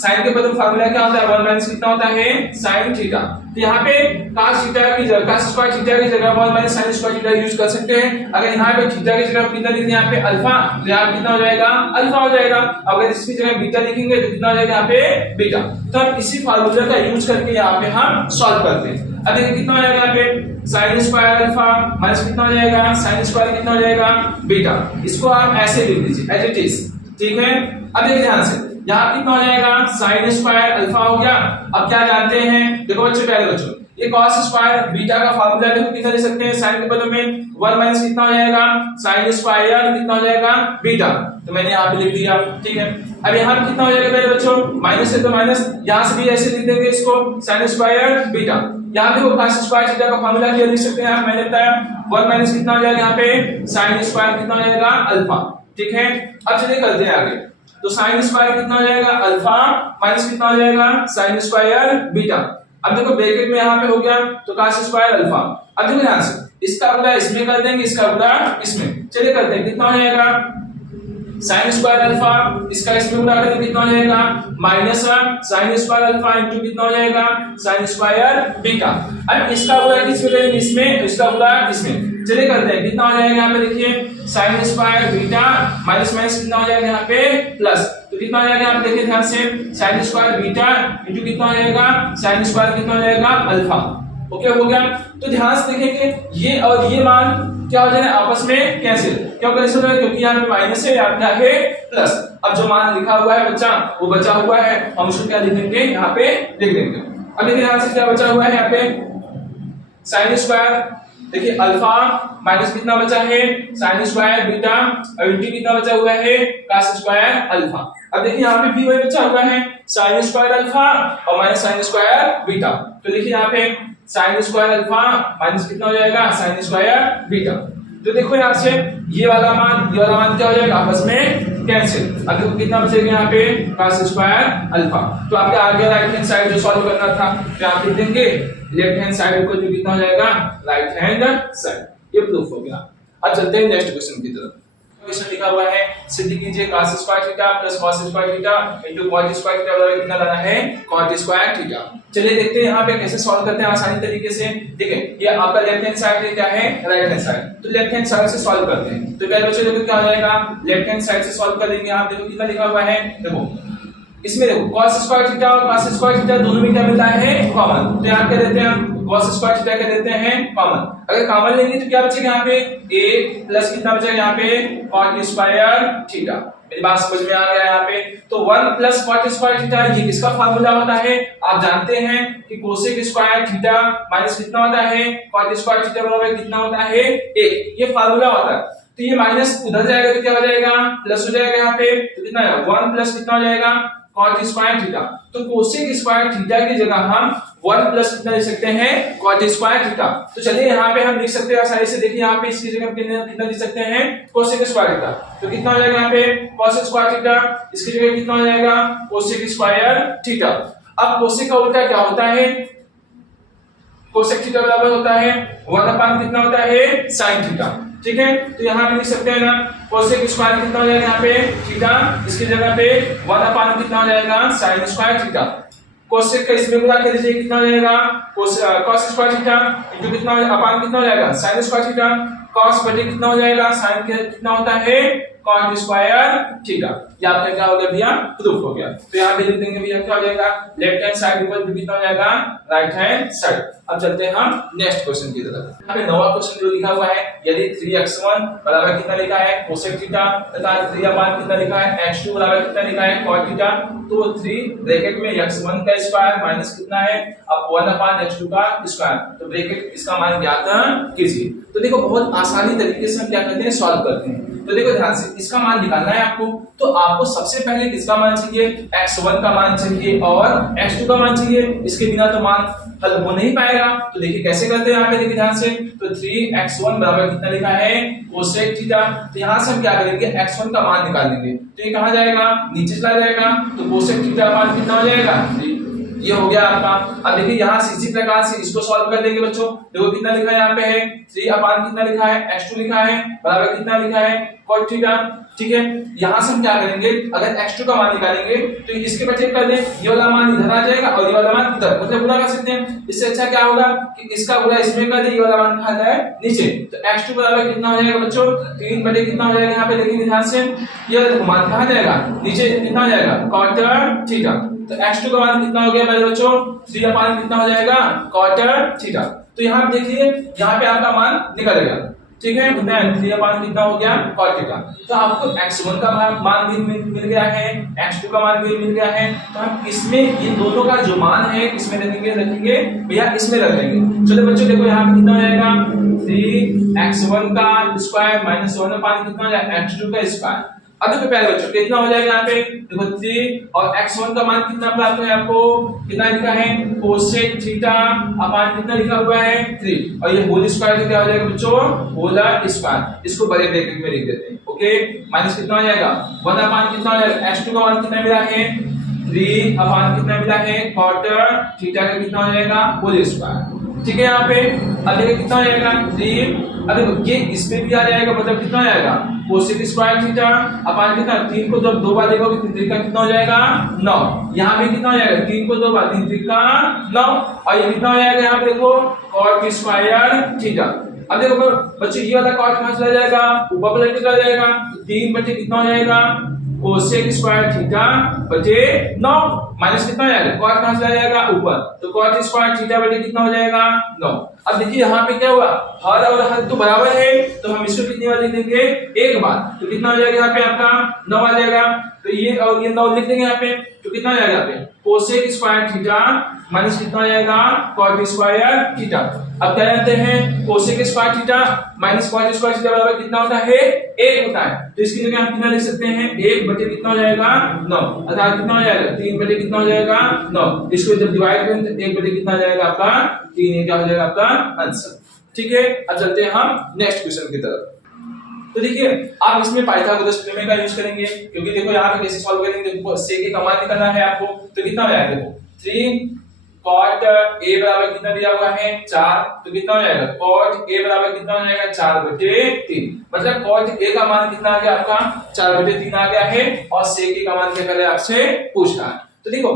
sin के बदले फार्मूला क्या होता है 1 माइनस कितना होता है sin थीटा, तो यहाँ पे cos थीटा की जगह cos स्क्वायर थीटा की जगह 1 minus sin square theta use कर सकते हैं। अगर यहाँ पे थीटा की जगह कितना लिखेंगे यहाँ पे अल्फा, तो यहाँ कितना हो जाएगा अल्फा हो जाएगा। अगर इसकी जगह बीटा लिखेंगे तो कितना हो जाएगा यहाँ पे बीटा। तो हम इसी फार्मूला का यूज करके यहाँ पे हम सॉल्व करते हैं। अब देखिए कितना हो जाएगा यहाँ पे sin स्क्वायर अल्फा माइनस कितना हो जाएगा sin स्क्वायर कितना हो जाएगा बीटा, इसको आप ऐसे लिख दीजिए एज इट इज, ठीक है। अब देखिए ध्यान से, यहाँ कितना हो जाएगा sin स्क्वायर अल्फा हो गया। अब क्या जानते हैं, देखो बच्चों पहले बच्चों ये cos स्क्वायर बीटा का फार्मूला देखो कितना ले सकते हैं, साइन के पदों में 1 माइनस कितना हो जाएगा साइन स्क्वायर कितना हो जाएगा बीटा, तो मैंने यहाँ पे लिख दिया। ठीक है, अब यहाँ पे कितना हो जाएगा मेरे बच्चों, माइनस है तो माइनस, यहाँ से भी ऐसे लिख देंगे इसको साइन स्क्वायर बीटा। यहाँ पे वो cos स्क्वायर थीटा का फार्मूला क्या लिख सकते हैं आप, मैंने बताया 1 माइनस कितना हो जाएगा यहाँ पे साइन स्क्वायर कितना हो जाएगा अल्फा। ठीक है, अब चलिए करते हैं आगे, तो साइन स्क्वायर कितना हो जाएगा अल्फा माइनस कितना हो जाएगा साइन स्क्वायर बीटा। अब देखो ब्रैकेट में यहाँ पे हो गया तो cos स्क्वायर अल्फा। अब देखो ध्यान से, इसका गुणा इसमें कर देंगे, इसका गुणा इसमें, चलिए करते हैं, कितना हो जाएगा साइन स्क्वायर अल्फा, इसका इसमें गुणा करेंगे कितना हो जाएगा minus sine square alpha into कितना हो जाएगा साइन स्क्वायर बीटा। अब इसका गुणा किसमें करेंगे, इसमें, इसका गुणा इसमें, चलिए करते हैं, कितना हो जाएगा यहाँ पे देखिए sine square beta minus minus कितना हो जाएगा यहाँ पे प्लस, तो कितना हो जाएगा आप देखिए ध्यान से, साइन स्क्वायर बीटा इनटू कितना हो जाएगा साइन स्क्वायर कितना हो जाएगा अल्फा। ओके हो गया, तो ध्यान से देखेंगे ये और ये मान क्या हो जाएगा आपस में कैंसिल, क्यों कैंसिल हो रहा है, क्योंकि यहाँ पे माइनस है, यहाँ क्या है प्लस। अब जो मान लिखा हुआ है बच्चा वो बचा हुआ है, हम उसको क्या लिखेंगे यहाँ पे लिख देंगे। अब देखिए यहाँ से क्या बचा हुआ है यहाँ पे साइन स्क्वायर, देखिए अल्फा माइनस कितना बचा है साइन स्क्वायर बीटा और इनटू कितना बचा हुआ है cos स्क्वायर अल्फा। अब देखिए यहाँ पे भी वही बचा हुआ है साइन स्क्वायर अल्फा और माइनस साइन स्क्वायर बीटा, तो देखिए यहाँ पे साइन स्क्वायर अल्फा माइनस कितना हो जाएगा साइन स्क्वायर बीटा। तो देखो यहाँ से ये वाला मान क्या हो जाएगा आपस में कैंसिल। अब देखो कितना बचेगा यहाँ पे cos स्क्वायर अल्फा, तो आपके आगे राइट हैंड साइड जो सॉल्व करना था तो आप लिख देंगे लेफ्ट हैंड साइड को, जो कितना हो जाएगा राइट हैंड साइड, ये प्रूफ हो गया। अब चलते हैं नेक्स्ट क्वेश्चन की तरफ। क्वेश्चन लिखा हुआ है सिद्ध कीजिए cos square theta plus cos square theta into cot square theta बराबर कितना लाना है cot स्क्वायर थीटा। चलिए देखते हैं यहाँ पे कैसे सॉल्व करते हैं आसानी तरीके से। ठीक है, ये आपका लेफ्ट हैंड साइड क्या है राइट हैंड साइड, तो लेफ्ट हैंड साइड से सॉल्व करते हैं। तो पहले बच्चों देखो क्या हो जाएगा, लेफ्ट हैंड साइड से सॉल्व कर लेंगे। आप देखो कितना लिखा हुआ है, देखो इसमें देखो cos स्क्वायर थीटा और cos स्क्वायर थीटा दोनों में क्या मिलता है कॉमन, तो यहाँ क्या देते हैं हम cos स्क्वायर थीटा क्या देते हैं कॉमन। अगर कॉमन लेंगे तो क्या बचेगा यहाँ पे a प्लस कितना बचेगा यहाँ पे cot स्क्वायर थीटा। मेरी बात समझ में आ गया यहाँ पे, तो 1 प्लस cot स्क्वायर थीटा ये किसका फार्मूला होता है, आप जानते हैं कि कोसेक स्क्वायर थीटा माइनस कितना होता है cot स्क्वायर थीटा बराबर कितना होता है 1, ये फार्मूला होता है। तो ये माइनस उधर जाएगा तो क्या हो जाएगा प्लस हो जाएगा यहाँ पे, तो कितना है 1 प्लस कितना हो जाएगा cot स्क्वायर थीटा। तो कोसेक स्क्वायर थीटा की जगह हम 1 प्लस कितना लिख सकते हैं cot स्क्वायर थीटा। तो चलिए यहाँ पे हम लिख सकते हैं आसानी से, देखिए यहाँ पे इसकी जगह कितना लिख सकते हैं कोसेक स्क्वायर थीटा, तो कितना हो जाएगा यहाँ पे cos स्क्वायर थीटा, इसकी जगह कितना हो जाएगा कोसेक स्क्वायर थीटा। अब कोसेक का उल्टा क्या होता है, कोसेक थीटा बराबर होता है 1 अपान कितना होता है sin थीटा। ठीक है, तो यहाँ पे लिख सकते हैं ना कोसेक स्क्वायर कितना हो जाएगा यहाँ पे थीटा, इसकी जगह पे 1 अपान कितना हो जाएगा sin स्क्वायर थीटा। कोसेक का इसमें गुणा कर लीजिए कितना हो जाएगा cos स्क्वायर थीटा इनटू कितना अपान कितना हो जाएगा sin स्क्वायर थीटा, cos बटे कितना हो जाएगा sin कितना होता है cot स्क्वायर थीटा। ये आपका क्या हो गया भैया प्रूफ हो गया। तो यहाँ पे लिख देंगे भैया क्या हो जाएगा left hand side equal to कितना हो जाएगा राइट हैंड साइड। अब चलते हैं हम नेक्स्ट क्वेश्चन की तरफ। यहाँ पे नवा क्वेश्चन जो लिखा हुआ है, यदि 3x1 बराबर कितना लिखा है कोसेक थीटा तथा 3 अपान कितना लिखा है x2 बराबर कितना लिखा है cot थीटा, तो 3 ब्रैकेट में x1 का स्क्वायर माइनस कितना है अब 1 अपान x2 का स्क्वायर, तो ब्रैकेट इसका मान ज्ञात कीजिए। तो देखो बहुत आसानी तरीके से हम क्या करते हैं सॉल्व करते हैं। तो देखो ध्यान से, इसका मान निकालना है आपको, तो आपको सबसे पहले किसका मान चाहिए x1 का मान चाहिए और x2 का मान चाहिए, इसके बिना तो मान हल हो नहीं पाएगा। तो देखिए कैसे करते हैं यहाँ पे, देखिए ध्यान से, तो 3x1 बराबर कितना लिखा है कोसेक थीटा, तो यहाँ से हम क्या करेंगे x1 का मान निकाल लेंगे, तो ये कहाँ जाएगा नीचे चला जाएगा, तो कोसेक थीटा का मान कितना हो जाएगा ये हो गया आपका। अब देखिए यहाँ से इसी प्रकार से इसको सॉल्व कर देंगे बच्चों। देखो कितना लिखा है यहाँ पे है 3 अपान कितना लिखा है x2 लिखा है बराबर कितना लिखा है cot थीटा। ठीक है, यहाँ से हम क्या करेंगे, अगर x2 का मान निकालेंगे तो इसके बच्चे कर दें, ये वाला मान इधर आ जाएगा और ये वाला मान इधर, मतलब गुणा कर सकते हैं। इससे अच्छा क्या होगा कि इसका गुणा इसमें कर दे, ये वाला मान कहाँ जाए नीचे, तो x2 बराबर कितना हो जाएगा बच्चों 3 बटे कितना हो जाएगा यहाँ पे देखेंगे ध्यान से, ये मान कहाँ जाएगा नीचे, कितना हो जाएगा cot थीटा। तो x2 का मान कितना हो गया मेरे बच्चों 3 अपान कितना हो जाएगा cot थीटा। तो यहाँ देखिए यहाँ पे आपका मान निकलेगा। ठीक है, कितना है 3 अपान कितना हो गया cot थीटा। तो आपको x1 का मान भी मिल गया है, x2 का मान भी मिल गया है। तो हम इसमें इन दोनों का जो मान है इसमें रखेंगे भैया, इसमें रख देंगे। चलो बच्चों देखो यहाँ पे कितना हो जाएगा 3x1 का स्क्वायर माइनस 1 अपान कितना हो जाएगा x2 का स्क्वायर। अब देखो प्यारे बच्चों कितना हो जाएगा यहाँ पे देखो 3 और x1 का मान कितना प्राप्त है आपको, कितना लिखा है कोसेक थीटा अपान कितना लिखा हुआ है 3, और ये होल स्क्वायर तो क्या हो जाएगा बच्चों होलर स्क्वायर। इसको बड़े ब्रैकेट में लिख देते हैं। ओके, माइनस कितना हो जाएगा 1 अपान कितना हो जाएगा x2 का मान कितना मिला है 3 अपान कितना मिला है cot थीटा का कितना हो जाएगा होल स्क्वायर। ठीक है, यहाँ पे अब देखो कितना हो जाएगा 3, अब देखो ये इसमें भी आ जाएगा, मतलब कितना हो जाएगा कोसेक स्क्वायर थीटा अपान कितना 3 को जब 2 बार देखोगे 3 त्रिका कितना हो जाएगा 9। यहाँ पे कितना हो जाएगा 3 को 2 बार 3 त्रिका 9, और ये कितना हो जाएगा यहाँ पे देखो cot स्क्वायर थीटा। अब देखो बच्चों ये वाला cot कहां चला जाएगा ऊपर वाला चला जाएगा, 3 बटे कितना हो जाएगा कोसेक स्क्वायर थीटा बटे 9 माइनस कितना हो जाएगा cot कहां चला जाएगा ऊपर, तो cot स्क्वायर थीटा बटे कितना हो जाएगा 9। अब देखिए यहाँ पे क्या हुआ हर और हर तो बराबर है, तो हम इसको कितनी बार लिख देंगे एक बार, तो कितना हो जाएगा यहाँ पे आपका 9 आ जाएगा। तो ये और ये 9 लिख देंगे यहाँ पे, तो कितना हो जाएगा यहाँ पे कोसेक स्क्वायर थीटा माइनस कितना हो जाएगा cot स्क्वायर थीटा। अब क्या जानते हैं cosec square theta minus cot square theta बराबर कितना होता है 1 होता है। तो इसकी जगह हम कितना लिख सकते हैं 1 बटे कितना हो जाएगा 9, अर्थात कितना हो जाएगा 3 बटे कितना हो जाएगा 9। इसको जब डिवाइड करें तो 1 बटे कितना हो जाएगा आपका 3, ये क्या हो जाएगा आपका आंसर। ठीक है, अब चलते हैं हम नेक्स्ट क्वेश्चन की तरफ। तो देखिए आप इसमें पाइथागोरस प्रमेय का यूज करेंगे, क्योंकि देखो यहाँ पे कैसे सॉल्व करेंगे, देखो सेक का मान निकालना है आपको। तो कितना हो जाएगा देखो 3 cot a बराबर कितना दिया हुआ है 4, तो कितना हो जाएगा cot a बराबर कितना हो जाएगा 4 बटे 3, मतलब cot a का मान कितना आ गया आपका 4 बटे 3 आ गया है, और सेक का मान क्या कर रहा है आपसे पूछ रहा है। तो देखो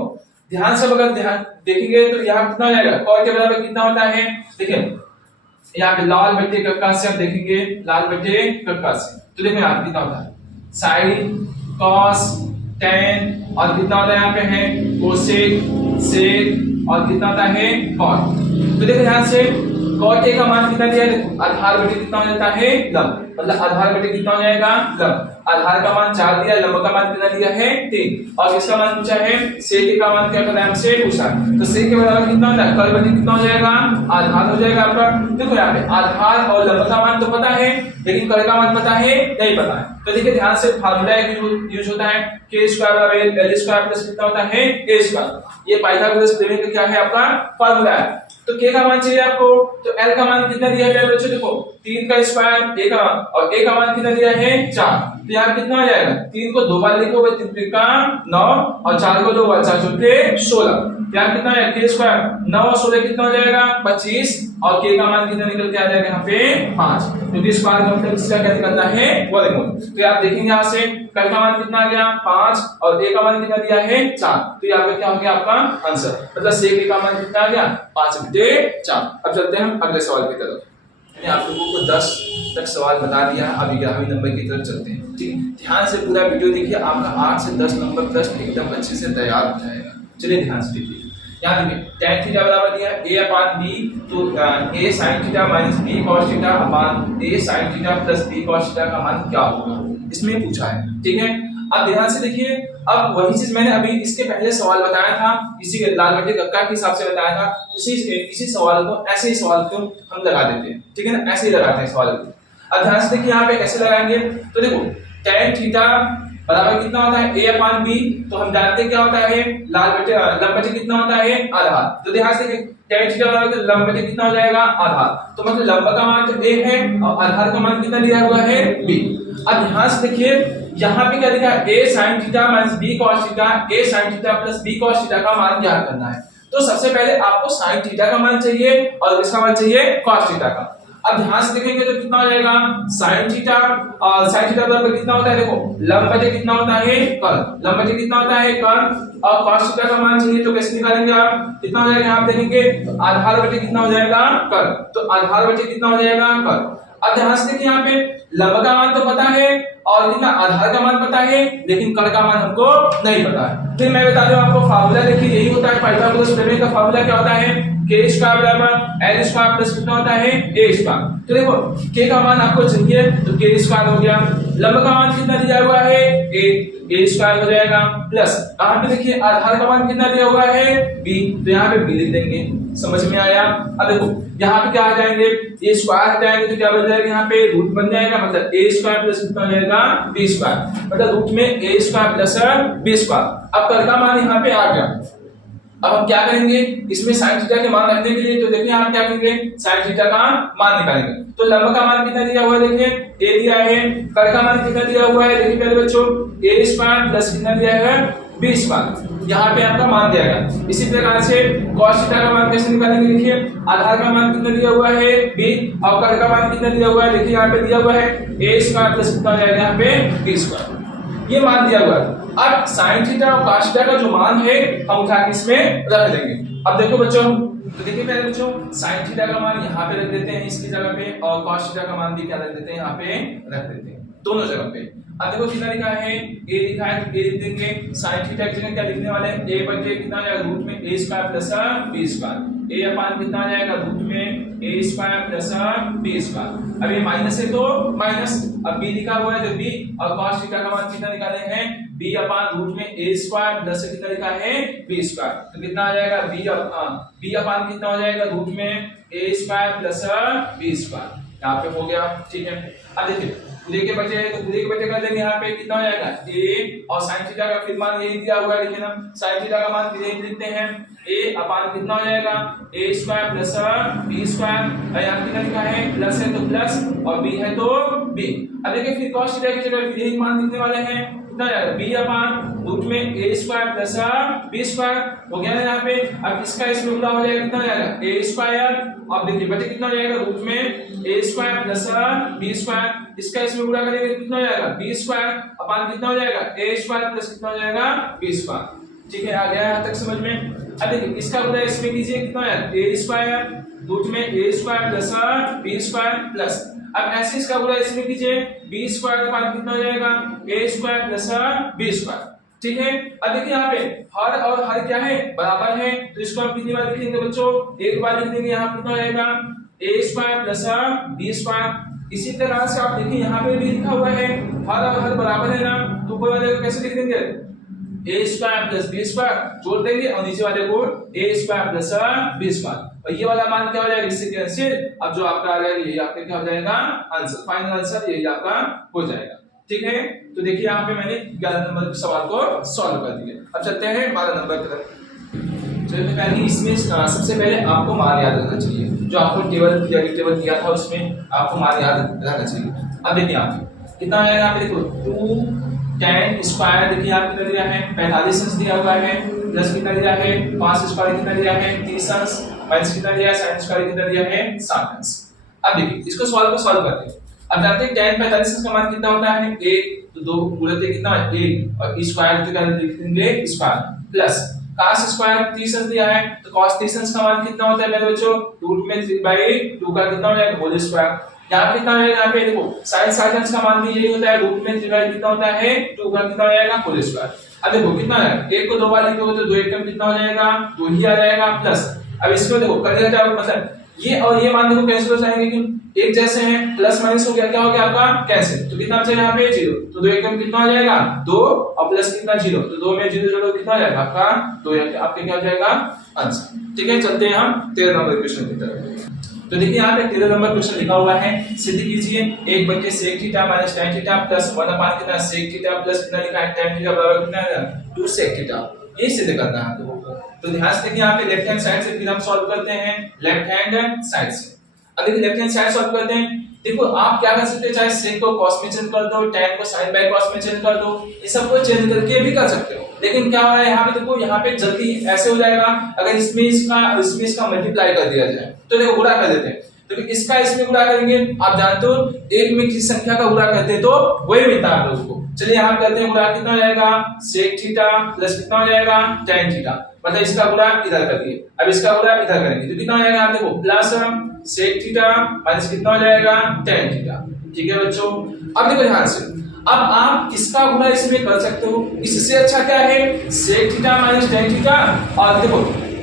ध्यान से अगर ध्यान देखेंगे तो यहाँ कितना हो जाएगा cot a बराबर कितना होता है, देखिए यहाँ पे लाल बटे कक्का से आप देखेंगे लाल बटे कक्का से, तो देखो यहाँ कितना होता है साइन कॉस टेन, और कितना होता है यहाँ पे है कोसेक सेक, और कितना होता है कॉट। तो देखो ध्यान से cot a का मान कितना दिया है देखो आधार बटे कितना हो जाता है लंब, मतलब आधार बटे कितना हो जाएगा लंब। आधार का मान 4 दिया, लंब का मान कितना दिया है 3, और किसका मान पूछा है सेक का मान क्या करना है हमसे पूछा। तो सेक के बराबर कितना होता है कर्ल बटे कितना हो जाएगा आधार हो जाएगा आपका। देखो यहाँ पे आधार और लंब का मान तो पता है, लेकिन कर्ल का मान पता है नहीं पता है। तो देखिए ध्यान से फार्मूला यूज होता है k स्क्वायर बराबर l स्क्वायर प्लस कितना होता है a स्क्वायर। ये पाइथागोरस प्रमेय का क्या है आपका फार्मूला है। तो k का मान चाहिए आपको, तो l का मान कितना दिया है बच्चों देखो 3 का स्क्वायर a का मान, और a का मान कितना दिया है 4, तो यहाँ कितना हो जाएगा 3 को 2 बार लिखोगे 3 त्रिका 9, और 4 को 2 बार 4 चौके 16, यहाँ कितना है k स्क्वायर 9 और 16 कितना हो जाएगा 25, और k का मान कितना निकल के आ जाएगा यहाँ पे 5, क्योंकि स्क्वायर का मतलब इसका क्या निकलना है वर्गमूल। तो आप देखेंगे यहाँ से कल का मान कितना आ गया 5, और a का मान कितना दिया है 4, तो यहाँ पे क्या हो गया आपका आंसर, मतलब सेक का मान कितना आ गया 5 बटे 4। अब चलते हैं हम अगले सवाल की तरफ। मैंने आप लोगों को 10 तक सवाल बता दिया, अब 11वें नंबर की तरफ चलते हैं। ठीक है, ध्यान से पूरा वीडियो देखिए, आपका 8 से 10 नंबर प्रश्न एकदम अच्छे से तैयार हो जाएगा। चलिए ध्यान से देखिए, यहाँ देखिए tan थीटा बराबर दिया है a अपान b, तो a sin theta minus b cos theta upon a sin theta plus b cos theta का मान क्या होगा, इसमें पूछा है। ठीक है, अब ध्यान से देखिए, अब वही चीज मैंने अभी इसके पहले सवाल बताया था, इसी के लाल बटे कक्का के हिसाब से बताया था, इसी सवाल को ऐसे ही सवाल को हम लगा देते हैं। ठीक है ना, ऐसे ही लगाते हैं सवाल को। अब ध्यान से देखिए यहाँ पे कैसे लगाएंगे, तो देखो tan थीटा बराबर कितना होता है a अपान b, तो हम जानते हैं क्या होता है लंब बटे कितना होता है आधार। तो ध्यान से देखिए tan थीटा बराबर लंब बटे कितना हो जाएगा आधार, तो मतलब लंब का मान तो a है और आधार का मान कितना दिया हुआ है b। अब ध्यान से देखिए यहाँ पे क्या लिखा है a sin theta minus b cos theta, a sin theta plus b cos theta का मान ज्ञात करना है। तो सबसे पहले आपको sin थीटा का मान चाहिए और किसका मान चाहिए cos थीटा का। अब ध्यान से देखेंगे तो कितना हो जाएगा sin थीटा, और sin थीटा बराबर कितना होता है देखो लंब बटे कितना होता है कर्ल, लंब बटे कितना होता है कर्ल, और cos थीटा का मान चाहिए तो कैसे निकालेंगे आप, कितना हो जाएगा आप देखेंगे तो आधार बटे कितना हो जाएगा कर्ल, तो आधार बटे कितना हो जाएगा कर्ल। अब ध्यान से देखिए यहाँ पे लंब का मान तो पता है और कितना आधार का मान पता है, लेकिन कर्ण का मान हमको नहीं पता है। फिर मैं बता दूं आपको फार्मूला देखिए यही होता है, पाइथागोरस प्रमेय का फार्मूला क्या होता है, k स्क्वायर बराबर l स्क्वायर प्लस कितना होता है a स्क्वायर। तो देखो k का मान आपको चाहिए तो k स्क्वायर हो गया, लंब का मान कितना दिया हुआ है a स्क्वायर हो जाएगा, प्लस यहाँ पे देखिए आधार का मान कितना दिया हुआ है b, तो यहाँ पे b लिख देंगे। समझ में आया? अब देखो यहाँ पे क्या आ जाएंगे, a स्क्वायर आ जाएंगे तो क्या बन जाएगा, यहाँ पे रूट बन जाएगा, मतलब a स्क्वायर प्लस कितना हो जाएगा b स्क्वायर, मतलब रूट में a square plus b square. अब कर्ण का मान यहाँ पे आ गया। अब हम क्या करेंगे इसमें sin थीटा के मान रखने के लिए, तो देखिए आप क्या करेंगे sin थीटा का मान निकालेंगे। तो लंब का मान कितना दिया हुआ है, देखिए a दिया है, कर्ण का मान कितना दिया हुआ है, देखिए पहले बच्चों a स्क्वायर प्लस कितना दिया है b स्क्वायर, यहाँ पे आपका मान दिया गया। इसी प्रकार से cos थीटा का मान कैसे निकालेंगे, देखिए आधार का मान कितना दिया हुआ है b और कर्ण का मान कितना दिया हुआ है, देखिए यहाँ पे दिया हुआ है a स्क्वायर प्लस कितना हो जाएगा यहाँ पे b स्क्वायर, ये मान दिया हुआ है। अब sin थीटा और cos थीटा का जो मान है हम उठा के इसमें रख देंगे। अब देखो बच्चों, तो देखिए पहले बच्चों sin थीटा का मान यहाँ पे रख देते हैं इसकी जगह पे, और cos थीटा का मान भी क्या रख देते हैं यहाँ पे रख देते हैं, दोनों जगह पे। अब देखो कितना लिखा है a लिखा है, तो a लिख देंगे, sin थीटा की जगह क्या लिखने वाले हैं a बटे कितना आ जाएगा रूट में a square plus b square, a अपान कितना आ जाएगा रूट में a square plus b square. अब ये माइनस है तो माइनस, अब b लिखा हुआ है तो b, और cos थीटा का मान कितना निकाले हैं b अपान रूट में a स्क्वायर प्लस कितना लिखा है b स्क्वायर, तो कितना आ जाएगा b अपान कितना हो जाएगा रूट में a square plus b square, यहाँ पे हो गया। ठीक है, अब देखिए पूरे के बचे हैं तो पूरे के बचे कर देंगे, यहाँ पे कितना हो जाएगा a और sin थीटा का फिर मान यही दिया हुआ है, देखिए ना sin थीटा का मान यही लिखते हैं a अपान कितना हो जाएगा a square plus b square, यहाँ कितना लिखा है प्लस है तो प्लस और b है तो b। अब देखिए फिर cos थीटा की जगह फिर यही मान लिखने वाले हैं, कितना जाएगा b अपान रूट में a square plus b square हो गया है यहाँ पे। अब इसका इसमें गुणा हो जाएगा, कितना जाएगा a स्क्वायर, अब देखिए बचे कितना जाएगा रूट में a square plus b square, इसका इसमें गुणा करेंगे कितना हो जाएगा b स्क्वायर अपान कितना हो जाएगा a स्क्वायर प्लस कितना हो जाएगा b स्क्वायर। ठीक है, आ गया यहाँ तक समझ में? अब देखिए इसका गुणा इसमें कीजिए, कितना हो जाएगा a स्क्वायर रूट में a square plus b square plus, अब ऐसे इसका गुणा इसमें कीजिए b स्क्वायर अपान कितना हो जाएगा a square plus b square. ठीक है, अब देखिए यहाँ पे हर और हर क्या है बराबर है, तो इसको हम कितनी बार लिख देंगे बच्चों, एक बार लिख देंगे, यहाँ कितना हो जाएगा a square plus b square. इसी तरह से आप देखिए यहाँ पे भी लिखा हुआ है हर और हर बराबर है ना, तो ऊपर वाले को कैसे लिख देंगे a square plus b square जोड़ देंगे और नीचे वाले को a square plus b square, और ये वाला मान क्या हो जाएगा इससे कैंसिल। अब जो आपका आ जाएगा यही आपका क्या हो जाएगा आंसर, फाइनल आंसर यही आपका हो जाएगा। ठीक है, तो देखिए यहाँ पे मैंने 11 नंबर के सवाल को सॉल्व कर दिया। अब चलते हैं 12 नंबर की तरफ। तो पहले इसमें सबसे पहले आपको मान याद रखना चाहिए, जो आपको टेबल दिया था उसमें आपको मान याद रखना चाहिए। अब देखिए आप कितना आएगा, यहाँ पे देखो 2 tan स्क्वायर, देखिए आप कितना दिया है 45 अंश दिया हुआ है, प्लस कितना दिया है 5 स्क्वायर कितना दिया है 30 अंश, माइनस कितना दिया है sin स्क्वायर कितना दिया है 60 अंश। अब देखिए इसको सॉल्व करते हैं। अब जानते हैं tan 45 अंश का मान कितना होता है 1, तो 2 गुणित कितना है 1 और स्क्वायर तो क्या लिख देंगे स्क्वायर, प्लस cos स्क्वायर 30 अंश दिया है, तो cos 30 अंश का मान कितना होता है मेरे बच्चों रूट में 3/2 का कितना हो जाएगा होल स्क्वायर। यहाँ पे कितना हो जाएगा, यहाँ पे देखो sin 60 अंश का मान भी यही होता है रूट में 3/2 कितना होता है 2 का कितना हो जाएगा होल स्क्वायर। अब देखो कितना है 1 को 2 बार लिखोगे तो 2 एकम कितना हो जाएगा 2 ही आ जाएगा, प्लस अब इसको देखो कर दिया जाए, मतलब ये और ये मान देखो कैंसिल हो जाएंगे क्योंकि एक जैसे हैं, प्लस माइनस हो गया क्या हो गया आपका कैंसिल, तो कितना बचा यहाँ पे 0, तो 2 एकम कितना हो जाएगा 2 और प्लस कितना 0, तो 2 में 0 जोड़ो कितना हो जाएगा आपका 2, आपके क्या हो जाएगा आंसर। ठीक है, चलते हैं हम 13 नंबर क्वेश्चन की तरफ। तो देखिए यहाँ पे 13 नंबर क्वेश्चन लिखा हुआ है, सिद्ध कीजिए 1 बटे sec theta minus tan theta plus 1 अपान कितना sec थीटा प्लस कितना लिखा है tan थीटा बराबर कितना है 2 sec थीटा, ये सिद्ध करना है आप लोगों को। तो ध्यान से देखिए यहाँ पे लेफ्ट हैंड साइड से फिर हम सॉल्व करते हैं लेफ्ट हैंड साइड से। अब देखिए लेफ्ट हैंड साइड सॉल्व करते हैं, देखो आप क्या कर सकते हो, चाहे sec को cos में चेंज कर दो, tan को sin बाय cos में चेंज कर दो, ये सब को चेंज करके भी कर सकते हो, लेकिन क्या है यहाँ पे देखो यहाँ पे जल्दी ऐसे हो जाएगा अगर इसमें इसका मल्टीप्लाई कर दिया जाए, तो देखो गुणा कर देते हैं, तो इसका इसमें गुणा करेंगे, आप जानते हो एक में किसी संख्या का गुणा करते हैं तो वही मिलता है आप लोगों को। चलिए यहाँ करते हैं गुणा, कितना हो जाएगा sec थीटा प्लस कितना हो जाएगा tan थीटा, मतलब इसका गुणा इधर कर दिए, अब इसका गुणा इधर करेंगे तो कितना हो जाएगा आप देखो प्लस sec थीटा माइनस कितना हो जाएगा tan थीटा। ठीक है बच्चों, अब देखो ध्यान से, अब आप किसका गुणा इसमें कर सकते हो, इससे अच्छा क्या है sec theta minus tan theta, और देखो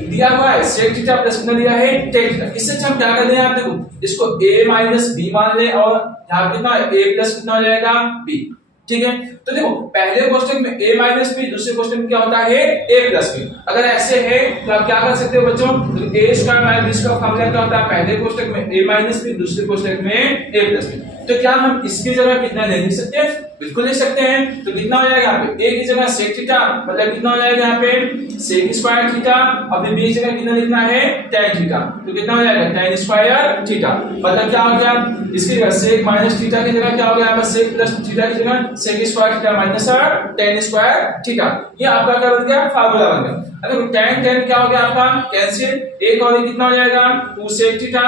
दिया हुआ है sec थीटा प्लस कितना दिया है tan थीटा, इससे अच्छा हम क्या कर दें, आप देखो इसको a माइनस b मान ले और यहाँ पे कितना a प्लस कितना हो जाएगा b। ठीक है, तो देखो पहले क्वेश्चन में a माइनस b, दूसरे क्वेश्चन में क्या होता है a प्लस b। अगर ऐसे है तो आप क्या कर सकते हो बच्चों, तो a स्क्वायर माइनस b का फॉर्मूला क्या होता है, पहले क्वेश्चन में a माइनस b, दूसरे क्वेश्चन में a प्लस b। तो क्या हम इसकी जगह कितना ले लिख सकते हैं, बिल्कुल ले सकते हैं। तो कितना हो जाएगा यहाँ पे a की जगह sec थीटा मतलब कितना हो जाएगा यहाँ पे sec स्क्वायर थीटा, और फिर b की जगह कितना लिखना है tan थीटा, तो कितना हो जाएगा tan स्क्वायर थीटा, मतलब क्या हो गया इसकी जगह sec माइनस थीटा की जगह क्या हो गया यहाँ पर sec प्लस थीटा की जगह sec square theta minus tan square theta, ये आपका क्या बन गया फार्मूला बन गया। अरे tan क्या हो गया आपका कैंसिल, एक और एक कितना हो जाएगा 2 sec थीटा,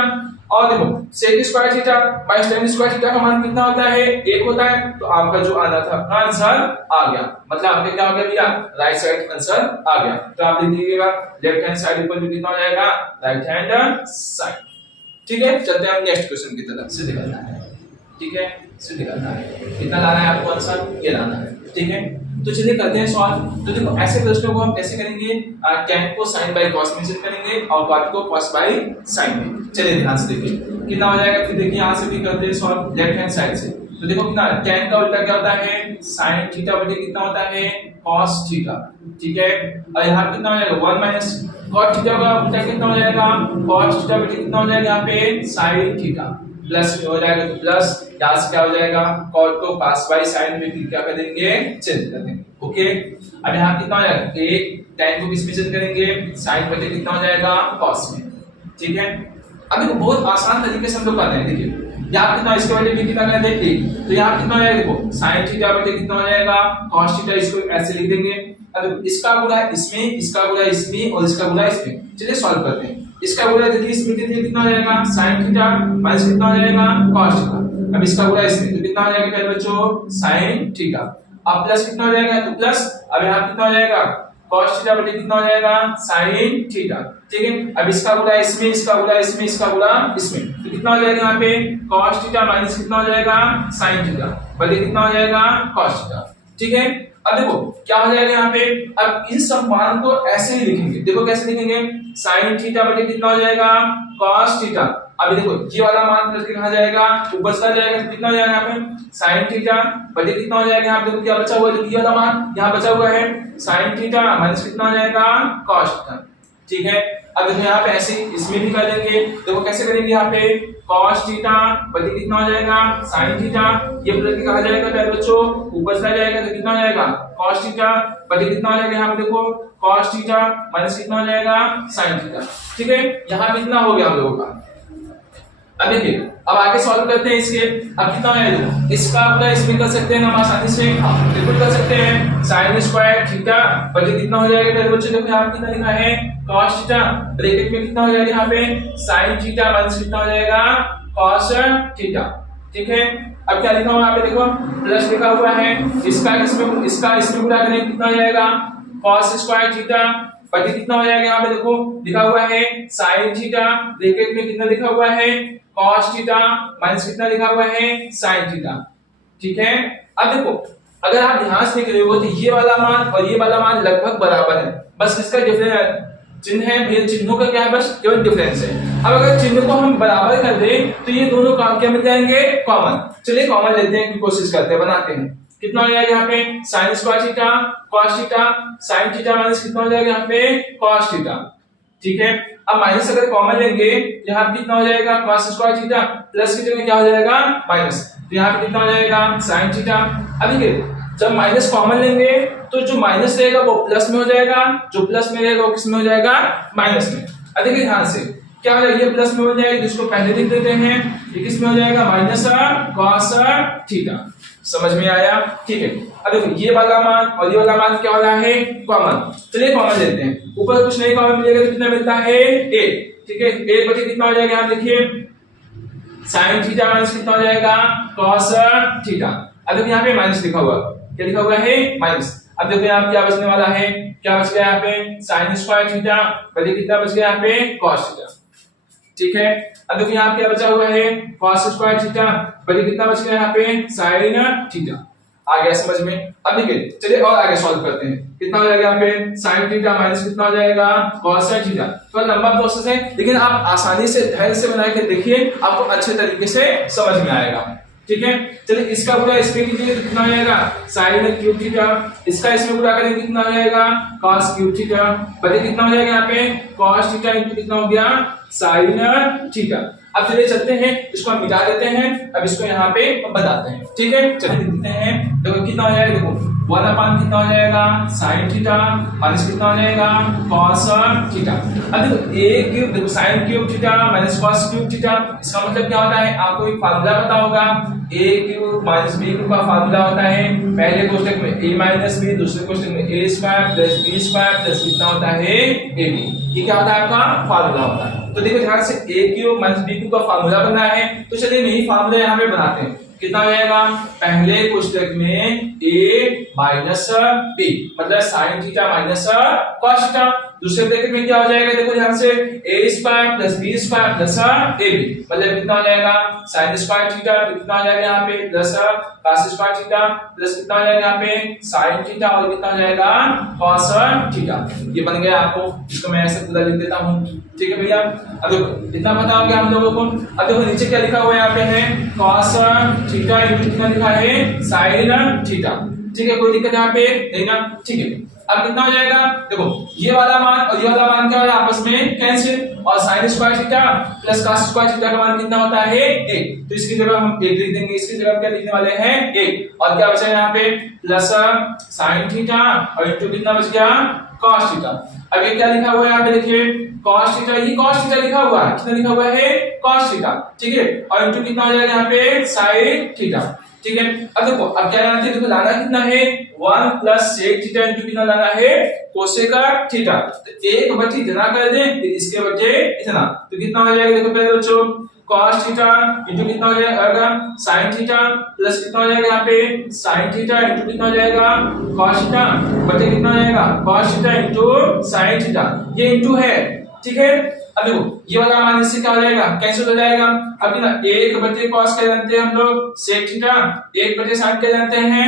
और देखो sec square theta minus tan square theta का मान कितना होता है 1 होता है, तो आपका जो आना था आपका आंसर आ गया, मतलब आपके क्या हो गया भैया राइट साइड आंसर आ गया। तो आप लिख दीजिएगा लेफ्ट हैंड साइड ऊपर जो कितना हो जाएगा राइट हैंड साइड। ठीक है, चलते हैं नेक्स्ट क्वेश्चन की तरफ से निकलना है। ठीक है, से निकलना है, कितना लाना है आपको आंसर, ये लाना है। ठीक है, तो चलिए करते हैं सॉल्व। तो देखो ऐसे प्रश्नों को हम कैसे करेंगे, tan को sin बाय cos में से करेंगे और cot को cos बाय sin में। चलिए ध्यान से देखिए कितना हो जाएगा, फिर देखिए यहां से भी करते हैं सॉल्व लेफ्ट हैंड साइड से। तो देखो कितना tan का उल्टा क्या होता है sin थीटा बटे कितना होता है cos थीटा। ठीक है, और यहां कितना हो जाएगा 1 माइनस cot थीटा का उल्टा कितना हो जाएगा cos थीटा बटे कितना हो जाएगा यहां पे sin थीटा, प्लस हो जाएगा तो प्लस यहां से क्या हो जाएगा cot को cos बाय sin में फिर क्या कर देंगे चेंज कर देंगे। ओके, अब यहां कितना हो जाएगा एक tan को किस में चेंज करेंगे sin बटे कितना हो जाएगा cos में। ठीक है, अब देखो बहुत आसान तरीके से हम लोग करते हैं। देखिए यहां कितना इसके बटे भी कितना कर देंगे, तो यहां कितना हो जाएगा देखो sin थीटा बटे कितना हो जाएगा cos थीटा, इसको ऐसे लिख देंगे। अब इसका गुणा इसमें, इसका गुणा इसमें और इसका गुणा इसमें। चलिए सॉल्व करते हैं। इसका गुणा देखिए इसमें कितना हो जाएगा sin थीटा माइनस कितना हो जाएगा cos थीटा, अब इसका गुणा इसमें तो कितना हो जाएगा पहले बच्चों sin थीटा, अब प्लस कितना हो जाएगा तो प्लस, अब यहां कितना हो जाएगा cos थीटा बटे कितना हो जाएगा sin थीटा। ठीक है, अब इसका गुणा इसमें, इसका गुणा इसमें, इसका गुणा इसमें, तो कितना हो जाएगा यहां पे cos थीटा माइनस कितना हो जाएगा sin थीटा बटे कितना हो जाएगा cos थीटा। ठीक है, अब देखो क्या हो जाएगा यहाँ पे, अब इन सब मान को ऐसे ही लिखेंगे। देखो कैसे लिखेंगे sin थीटा बटे कितना हो जाएगा cos थीटा, अभी देखो ये वाला मान प्लस कहा जाएगा ऊपर चला जाएगा तो कितना हो जाएगा यहाँ पे sin थीटा बटे कितना हो जाएगा, यहाँ पे देखो क्या बचा हुआ है, ये वाला मान यहाँ बचा हुआ है sin थीटा माइनस कितना हो जाएगा cos थीटा। ठीक है, अब देखो यहाँ पे ऐसे इसमें भी कर देंगे। देखो कैसे करेंगे, यहाँ पे cos थीटा बटे कितना हो जाएगा sin थीटा, ये प्लस कहा जाएगा पहले बच्चों ऊपर चला जाएगा तो कितना हो जाएगा cos थीटा बटे कितना हो जाएगा, यहाँ पे देखो cos थीटा माइनस कितना हो जाएगा sin थीटा। ठीक है, यहाँ पे कितना हो गया हम लोगों का। अब देखिए अब आगे सॉल्व करते हैं इसके। अब कितना है इसका अपना इसमें कर सकते हैं हम आसानी से, हाँ बिल्कुल कर सकते हैं। sin स्क्वायर थीटा बटे कितना हो जाएगा पहले बच्चों देखो यहाँ कितना लिखा है cos थीटा, ब्रैकेट में कितना हो जाएगा यहाँ पे sin थीटा माइनस कितना हो जाएगा cos थीटा। ठीक है, अब क्या लिखा हुआ यहाँ पे देखो प्लस लिखा हुआ है, इसका इसमें गुणा करें कितना हो जाएगा cos स्क्वायर थीटा बटे कितना हो जाएगा यहाँ पे देखो लिखा हुआ है sin थीटा, ब्रैकेट में कितना लिखा हुआ है cos थीटा माइनस कितना लिखा हुआ है sin थीटा। ठीक है, अब देखो अगर आप ध्यान से देख रहे हो तो ये वाला मान और ये वाला मान लगभग बराबर है, बस इसका डिफरेंस चिन्ह है, फिर चिन्हों का क्या है बस केवल डिफरेंस है। अब अगर चिन्ह को हम बराबर कर दें तो ये दोनों काम क्या मिल जाएंगे कॉमन। चलिए कॉमन लेते हैं, कोशिश करते हैं, बनाते हैं। कितना हो जाएगा यहाँ पे sin square theta cos theta, sin theta minus कितना हो जाएगा यहाँ पे cos थीटा। ठीक है, अब माइनस अगर कॉमन लेंगे यहाँ पे कितना हो जाएगा cos स्क्वायर थीटा, प्लस की जगह क्या हो जाएगा माइनस, तो यहाँ पे कितना हो जाएगा sin थीटा। अब देखिए जब माइनस कॉमन लेंगे तो जो माइनस रहेगा वो प्लस में हो जाएगा, जो प्लस में रहेगा वो किस में हो जाएगा माइनस में। अब देखिए ध्यान से क्या हो जाएगा, ये प्लस में हो जाएगा जिसको पहले लिख देते हैं, ये किस में हो जाएगा माइनस cos थीटा। समझ में आया। ठीक है, अब देखो ये वाला मान और ये वाला मान क्या हो रहा है कॉमन, चलिए कॉमन लेते हैं। ऊपर कुछ नहीं कॉमन मिलेगा तो कितना मिलता है 1। ठीक है, 1 बटे कितना हो जाएगा यहाँ देखिए sin थीटा माइनस कितना हो जाएगा cos थीटा। अब देखो यहाँ पे माइनस लिखा हुआ, क्या लिखा हुआ है माइनस। अब देखो यहाँ क्या बचने वाला है, क्या बच गया यहाँ पे sin स्क्वायर थीटा बटे कितना बच गया यहाँ पे cos थीटा। ठीक है। अब देखो यहाँ क्या बचा हुआ है, cos स्क्वायर थीटा बटे कितना बच गया यहाँ पे sin थीटा। आ गया समझ में। अब देखिए चलिए और आगे सॉल्व करते हैं। कितना हो जाएगा यहाँ पे sin थीटा माइनस कितना हो जाएगा cos थीटा। तो लंबा प्रोसेस है लेकिन आप आसानी से धैर्य से बना के देखिए, आपको अच्छे तरीके से समझ में आएगा। ठीक है, चलिए इसका पूरा इसमें कीजिए तो कितना हो जाएगा sin क्यूब थीटा, इसका इसमें पूरा करेंगे कितना हो जाएगा cos क्यूब थीटा बटे कितना हो जाएगा यहाँ पे cos थीटा इनटू कितना हो गया sin थीटा। अब चलिए चलते हैं, इसको हम मिटा देते हैं, अब इसको यहाँ पे बताते हैं। ठीक है, चलिए देखते हैं। देखो कितना हो जाएगा, देखो 1 अपान कितना हो जाएगा sin थीटा माइनस कितना हो जाएगा cos थीटा। अब देखो a क्यूब, देखो sin cube theta minus cos cube theta, इसका मतलब क्या होता है, आपको एक फार्मूला पता होगा, a cube minus b cube का फार्मूला होता है पहले कोष्टक में a माइनस b, दूसरे कोष्टक में a square plus b square plus कितना होता है ab। ये क्या होता है आपका फार्मूला होता है। तो देखो ध्यान से a cube minus b cube का फार्मूला बना है, तो चलिए यही फार्मूला यहाँ पे बनाते हैं। कितना हो जाएगा, पहले कोष्टक में a माइनस b मतलब sin theta minus cos theta, दूसरे ब्रैकेट में क्या हो जाएगा, देखो ध्यान से a square plus b square plus ab मतलब कितना हो जाएगा sin स्क्वायर थीटा, कितना हो जाएगा यहाँ पे plus cos square theta plus कितना हो जाएगा यहाँ पे sin थीटा और कितना हो जाएगा cos थीटा। ये बन गया आपको, इसको मैं ऐसे पूरा लिख देता हूँ। ठीक है भैया, अब देखो इतना पता हो गया हम लोगों को। अब देखो नीचे क्या लिखा हुआ है, यहाँ पे है cos थीटा इनटू कितना लिखा है sin थीटा। ठीक है, कोई दिक्कत यहाँ पे नहीं ना। ठीक है, अब कितना हो जाएगा, देखो ये वाला मान और ये वाला मान क्या हो आपस में कैंसिल, और sin square theta plus cos square theta का मान कितना होता है 1, तो इसकी जगह हम 1 लिख देंगे, इसकी जगह क्या लिखने वाले हैं 1, और क्या बचा यहाँ पे प्लस sin थीटा और इनटू कितना बच गया cos थीटा। अब ये क्या लिखा हुआ है यहाँ पे देखिए cos थीटा, ये cos थीटा लिखा हुआ है, कितना लिखा हुआ है cos थीटा। ठीक है, और इनटू कितना हो जाएगा यहाँ पे sin थीटा। ठीक है, अब देखो अब क्या लाना है, देखो लाना कितना है 1 प्लस sec थीटा इनटू कितना लाना है cosec थीटा। तो 1 बटे इतना कर दें फिर इसके बटे इतना, तो कितना हो जाएगा, देखो पहले बच्चों cos थीटा इनटू कितना हो जाएगा sin थीटा प्लस कितना हो जाएगा यहाँ पे sin थीटा इनटू कितना हो जाएगा cos थीटा बटे कितना हो जाएगा cos theta into sin theta, ये इनटू है। ठीक है, अब देखो ये वाला मान इससे क्या हो जाएगा कैंसिल हो जाएगा। अब ना 1 बटे cos क्या जानते हैं हम लोग sec थीटा, 1 बटे sin क्या जानते हैं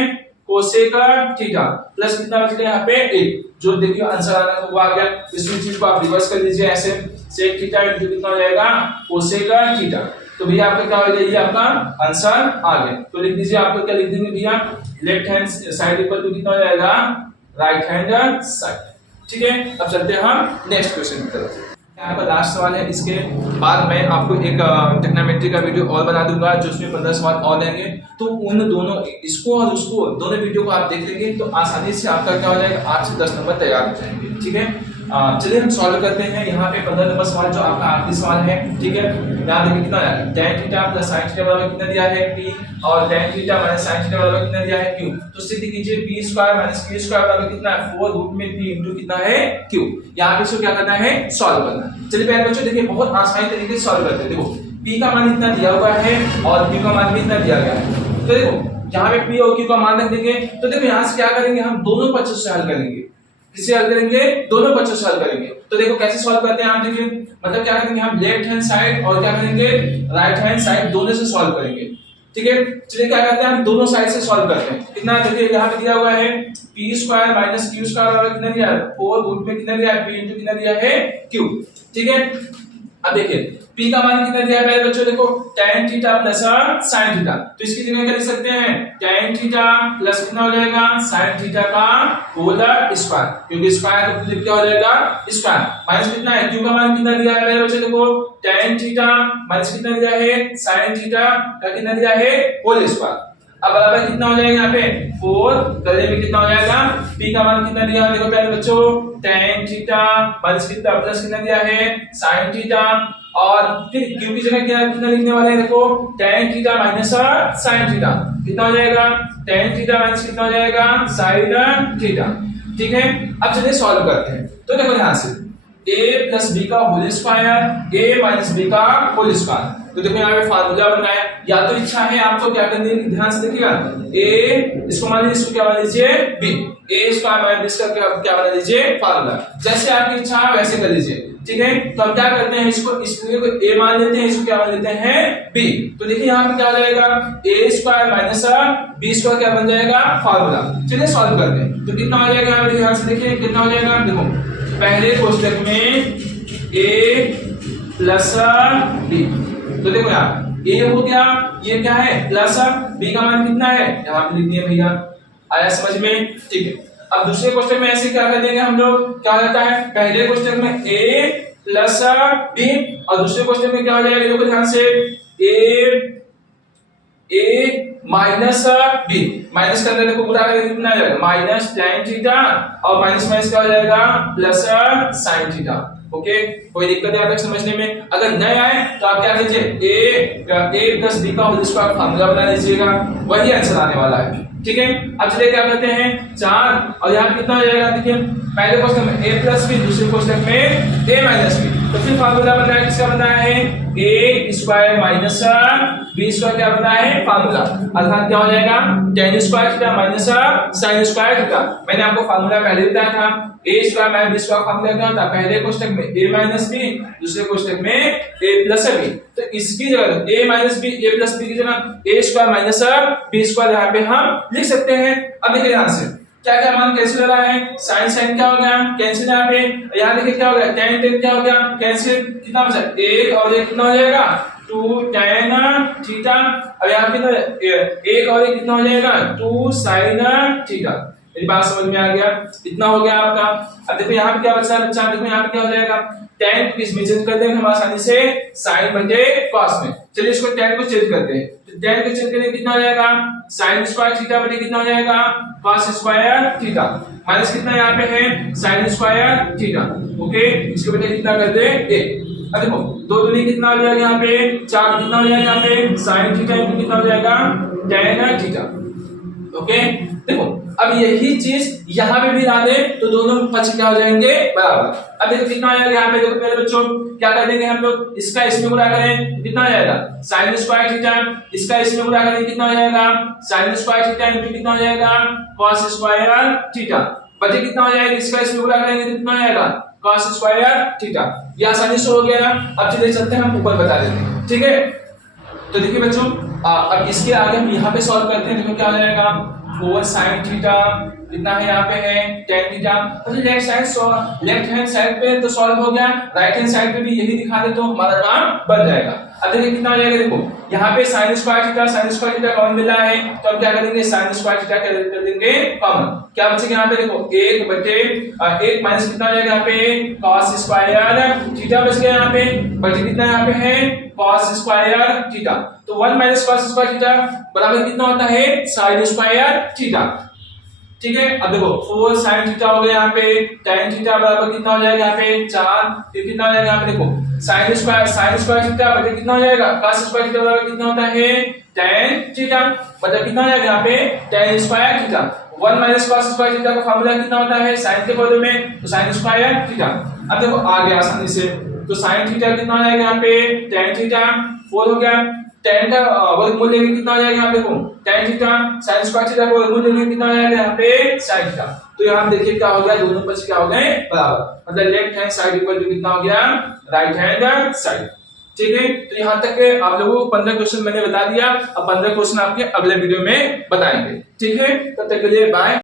cosec थीटा प्लस कितना बच गया यहाँ पे 1, जो देखिए आंसर आना है वो आ गया। इस चीज को आप रिवर्स कर लीजिए ऐसे, sec थीटा इनटू कितना हो जाएगा cosec थीटा, तो भैया आपका क्या हो जाएगा, ये आपका आंसर आ गया। तो लिख दीजिए, आपको क्या लिख देंगे भैया left hand side equal to कितना हो जाएगा राइट हैंड साइड। ठीक है, अब चलते हैं हम नेक्स्ट क्वेश्चन की तरफ। आपका लास्ट सवाल है, इसके बाद मैं आपको एक ट्रिग्नोमेट्री का वीडियो और बना दूंगा जो उसमें 15 सवाल और लेंगे, तो उन दोनों इसको और उसको दोनों वीडियो को आप देख लेंगे तो आसानी से आपका क्या हो जाएगा 8 से 10 नंबर तैयार हो जाएंगे। ठीक है, चलिए हम सॉल्व करते हैं। यहाँ पे 15 नंबर सवाल जो आपका आखिरी सवाल है। ठीक है, यहाँ देखिए कितना है tan theta plus sin theta बराबर कितना दिया है p, और tan theta minus sin theta बराबर कितना दिया है q। तो सिद्ध कीजिए p square minus q square बराबर कितना है 4 रूट में p इनटू कितना है q। यहाँ पे इसको क्या करना है सॉल्व करना है। चलिए पहले बच्चों देखिए बहुत आसानी तरीके से सॉल्व करते हैं। देखो p का मान इतना दिया हुआ है और q का मान भी इतना दिया गया है, तो देखो यहाँ पे p और q का मान रख देंगे। तो देखो यहाँ से क्या करेंगे, हम दोनों पक्षों से हल करेंगे। किसे हल करेंगे, दोनों पक्षों से हल करेंगे। तो देखो कैसे सॉल्व करते हैं आप देखिए, मतलब क्या करेंगे हम लेफ्ट हैंड साइड और क्या करेंगे राइट हैंड साइड दोनों से सॉल्व करेंगे। ठीक है, चलिए क्या करते हैं हम दोनों साइड से सॉल्व करते हैं। कितना देखिए यहाँ पे दिया हुआ है p square minus q square बराबर कितना दिया है 4 रूट में कितना दिया है p इनटू कितना दिया है q। ठीक है, अब देखिए p का मान कितना दिया है पहले बच्चों देखो tan theta plus sin theta, तो इसकी जगह क्या लिख सकते हैं tan थीटा प्लस कितना हो जाएगा sin थीटा का होल स्क्वायर, क्योंकि स्क्वायर तो फिर क्या हो जाएगा स्क्वायर, माइनस कितना है q का मान कितना दिया है पहले बच्चों देखो tan थीटा माइनस कितना दिया है sin थीटा का कितना दिया है होल स्क्वायर। अब बराबर कितना हो जाएगा यहाँ पे 4, गले में कितना हो जाएगा p का मान कितना दिया है देखो पहले बच्चों tan थीटा माइनस कितना प्लस कितना दिया है sin थीटा, और फिर q की जगह क्या कितना लिखने वाले हैं देखो tan theta minus sin theta, कितना हो जाएगा tan थीटा माइनस कितना हो जाएगा sin थीटा। ठीक है, अब चलिए सॉल्व करते हैं। तो देखो यहाँ से a प्लस b का whole square a minus b का होल स्क्वायर, तो देखो यहाँ पे फार्मूला बन रहा है। या तो इच्छा है आपको क्या करनी है, ध्यान से देखिएगा a इसको मान लीजिए, इसको क्या मान लीजिए b, a square minus b का क्या बना लीजिए फार्मूला, जैसे आपकी इच्छा है वैसे कर लीजिए। ठीक है। तो हम क्या करते हैं, इसको को a मान लेते हैं, इसको क्या मान लेते हैं b। तो देखिए यहाँ पे क्या हो जाएगा, a square minus b square क्या बन जाएगा फार्मूला। चलिए सॉल्व करते हैं। तो कितना हो जाएगा यहाँ पे ध्यान से देखिए कितना हो जाएगा। देखो पहले कोष्टक में a प्लस b, तो देखो यहाँ a हो गया, ये क्या है प्लस, b का मान कितना है यहाँ पे लिख दिया भैया, आया समझ में, ठीक है। अब दूसरे क्वेश्चन में ऐसे क्या कर देंगे हम लोग, क्या रहता है पहले क्वेश्चन में a प्लस b और दूसरे क्वेश्चन में क्या हो जाएगा, देखो ध्यान से a माइनस b, माइनस करने देखो पूरा करके कितना आ जाएगा माइनस tan थीटा और माइनस माइनस क्या हो जाएगा प्लस sin थीटा। ओके, कोई दिक्कत है तक समझने में? अगर नहीं आए तो आप क्या कीजिए a प्लस b का होल स्क्वायर फार्मूला बना लीजिएगा, वही आंसर आने वाला है, ठीक है। अब चलिए क्या करते हैं 4 और यहाँ कितना हो जाएगा, देखिए पहले क्वेश्चन में a प्लस b, दूसरे क्वेश्चन में a माइनस b, तो फिर फार्मूला बना है किसका बना है a square minus b square क्या बना है फार्मूला, अर्थात क्या हो जाएगा tan square theta minus sin square theta. मैंने आपको फार्मूला पहले बताया था a square minus b square formula क्या होता है, पहले क्वेश्चन में a माइनस b, दूसरे क्वेश्चन में a प्लस b। तो इसकी जगह a minus b a plus b की जगह a square minus b square यहाँ पे हम लिख सकते हैं। अब देखिए ध्यान से क्या क्या मान कैंसिल हो रहा है, sin sin क्या हो गया कैंसिल, यहाँ पे यहाँ देखिए क्या हो गया tan tan क्या हो गया कैंसिल, कितना बचा 1 और 1 कितना हो जाएगा 2 tan थीटा, अब यहाँ कितना 1 और 1 कितना हो जाएगा 2 sin थीटा। मेरी बात समझ में आ गया, इतना हो गया आपका। अब देखो यहाँ पे क्या बचा है बच्चा, देखो यहाँ पे क्या हो जाएगा tan को इसमें चेंज कर देंगे हम आसानी से sin बटे cos में। चलिए इसको tan को चेंज करते हैं, तो tan को चेंज करने कितना हो जाएगा sin स्क्वायर थीटा बटे कितना हो जाएगा cos स्क्वायर थीटा, माइनस कितना यहाँ पे है sin स्क्वायर थीटा। ओके, इसके बटे कितना कर दे 1। अब देखो 2 दूनी कितना हो जाएगा यहाँ पे 4, कितना हो जाएगा यहाँ पे sin थीटा इनटू कितना हो जाएगा tan थीटा। ओके, देखो अब यही चीज यहाँ पे भी ला दे तो दोनों पक्ष क्या हो जाएंगे बराबर। अब देखो कितना आएगा यहाँ पे, देखो पहले बच्चों क्या कर देंगे हम लोग, इसका इसमें गुणा करें कितना आ जाएगा sin स्क्वायर थीटा, इसका इसमें गुणा करें कितना हो जाएगा sin स्क्वायर थीटा इनटू कितना हो जाएगा cos स्क्वायर थीटा, बचे कितना हो जाएगा इसका इसमें गुणा करेंगे तो कितना हो जाएगा cos स्क्वायर थीटा। ये आसानी से हो गया। अब चलिए चलते हैं हम ऊपर बता देते हैं, ठीक है। तो देखिए बच्चों अब इसके आगे हम यहाँ पे सॉल्व करते हैं, देखो क्या हो जाएगा 4 sin थीटा कितना है यहाँ पे है tan थीटा। तो लेफ्ट हैंड साइड पे तो सॉल्व हो गया, राइट हैंड साइड पे भी यही दिखा दे तो हमारा काम बन जाएगा। अब देखिए कितना हो जाएगा, देखो यहाँ पे sin स्क्वायर थीटा कॉमन मिला है तो हम क्या करेंगे sin स्क्वायर थीटा कर देंगे कॉमन, क्या बचेगा यहाँ पे देखो 1 बटे 1 माइनस कितना हो जाएगा यहाँ पे cos स्क्वायर थीटा बच गया यहाँ पे, बचे कितना यहाँ पे है cos स्क्वायर थीटा। तो 1 माइनस cos स्क्वायर थीटा बराबर कितना होता है sin स्क्वायर थीटा, ठीक है। अब देखो 4 sin थीटा हो गया यहाँ पे, tan थीटा बराबर कितना हो जाएगा यहाँ पे 4, फिर कितना हो जाएगा यहाँ पे देखो sin स्क्वायर थीटा बटे कितना हो जाएगा cos स्क्वायर थीटा बराबर कितना होता है tan थीटा, मतलब कितना हो जाएगा यहाँ पे tan square theta. 1 minus cos square theta का फार्मूला कितना होता है sin के बदले में तो sin स्क्वायर थीटा। अब देखो आ गया आसानी से, तो sin थीटा कितना हो जाएगा यहाँ पे tan थीटा 4 हो गया, tan का वर्गमूल लेंगे कितना हो जाएगा यहाँ पे देखो tan theta, sin square theta का वर्गमूल लेंगे कितना हो जाएगा यहाँ पे sin थीटा। तो यहाँ देखिए क्या हो गया दोनों पक्ष क्या हो गए बराबर, मतलब left hand side equal to कितना हो गया राइट हैंड साइड, ठीक है। तो यहाँ तक के आप लोगों को 15 क्वेश्चन मैंने बता दिया, अब 15 क्वेश्चन आपके अगले वीडियो में बताएंगे, ठीक है। तब तक के लिए बाय।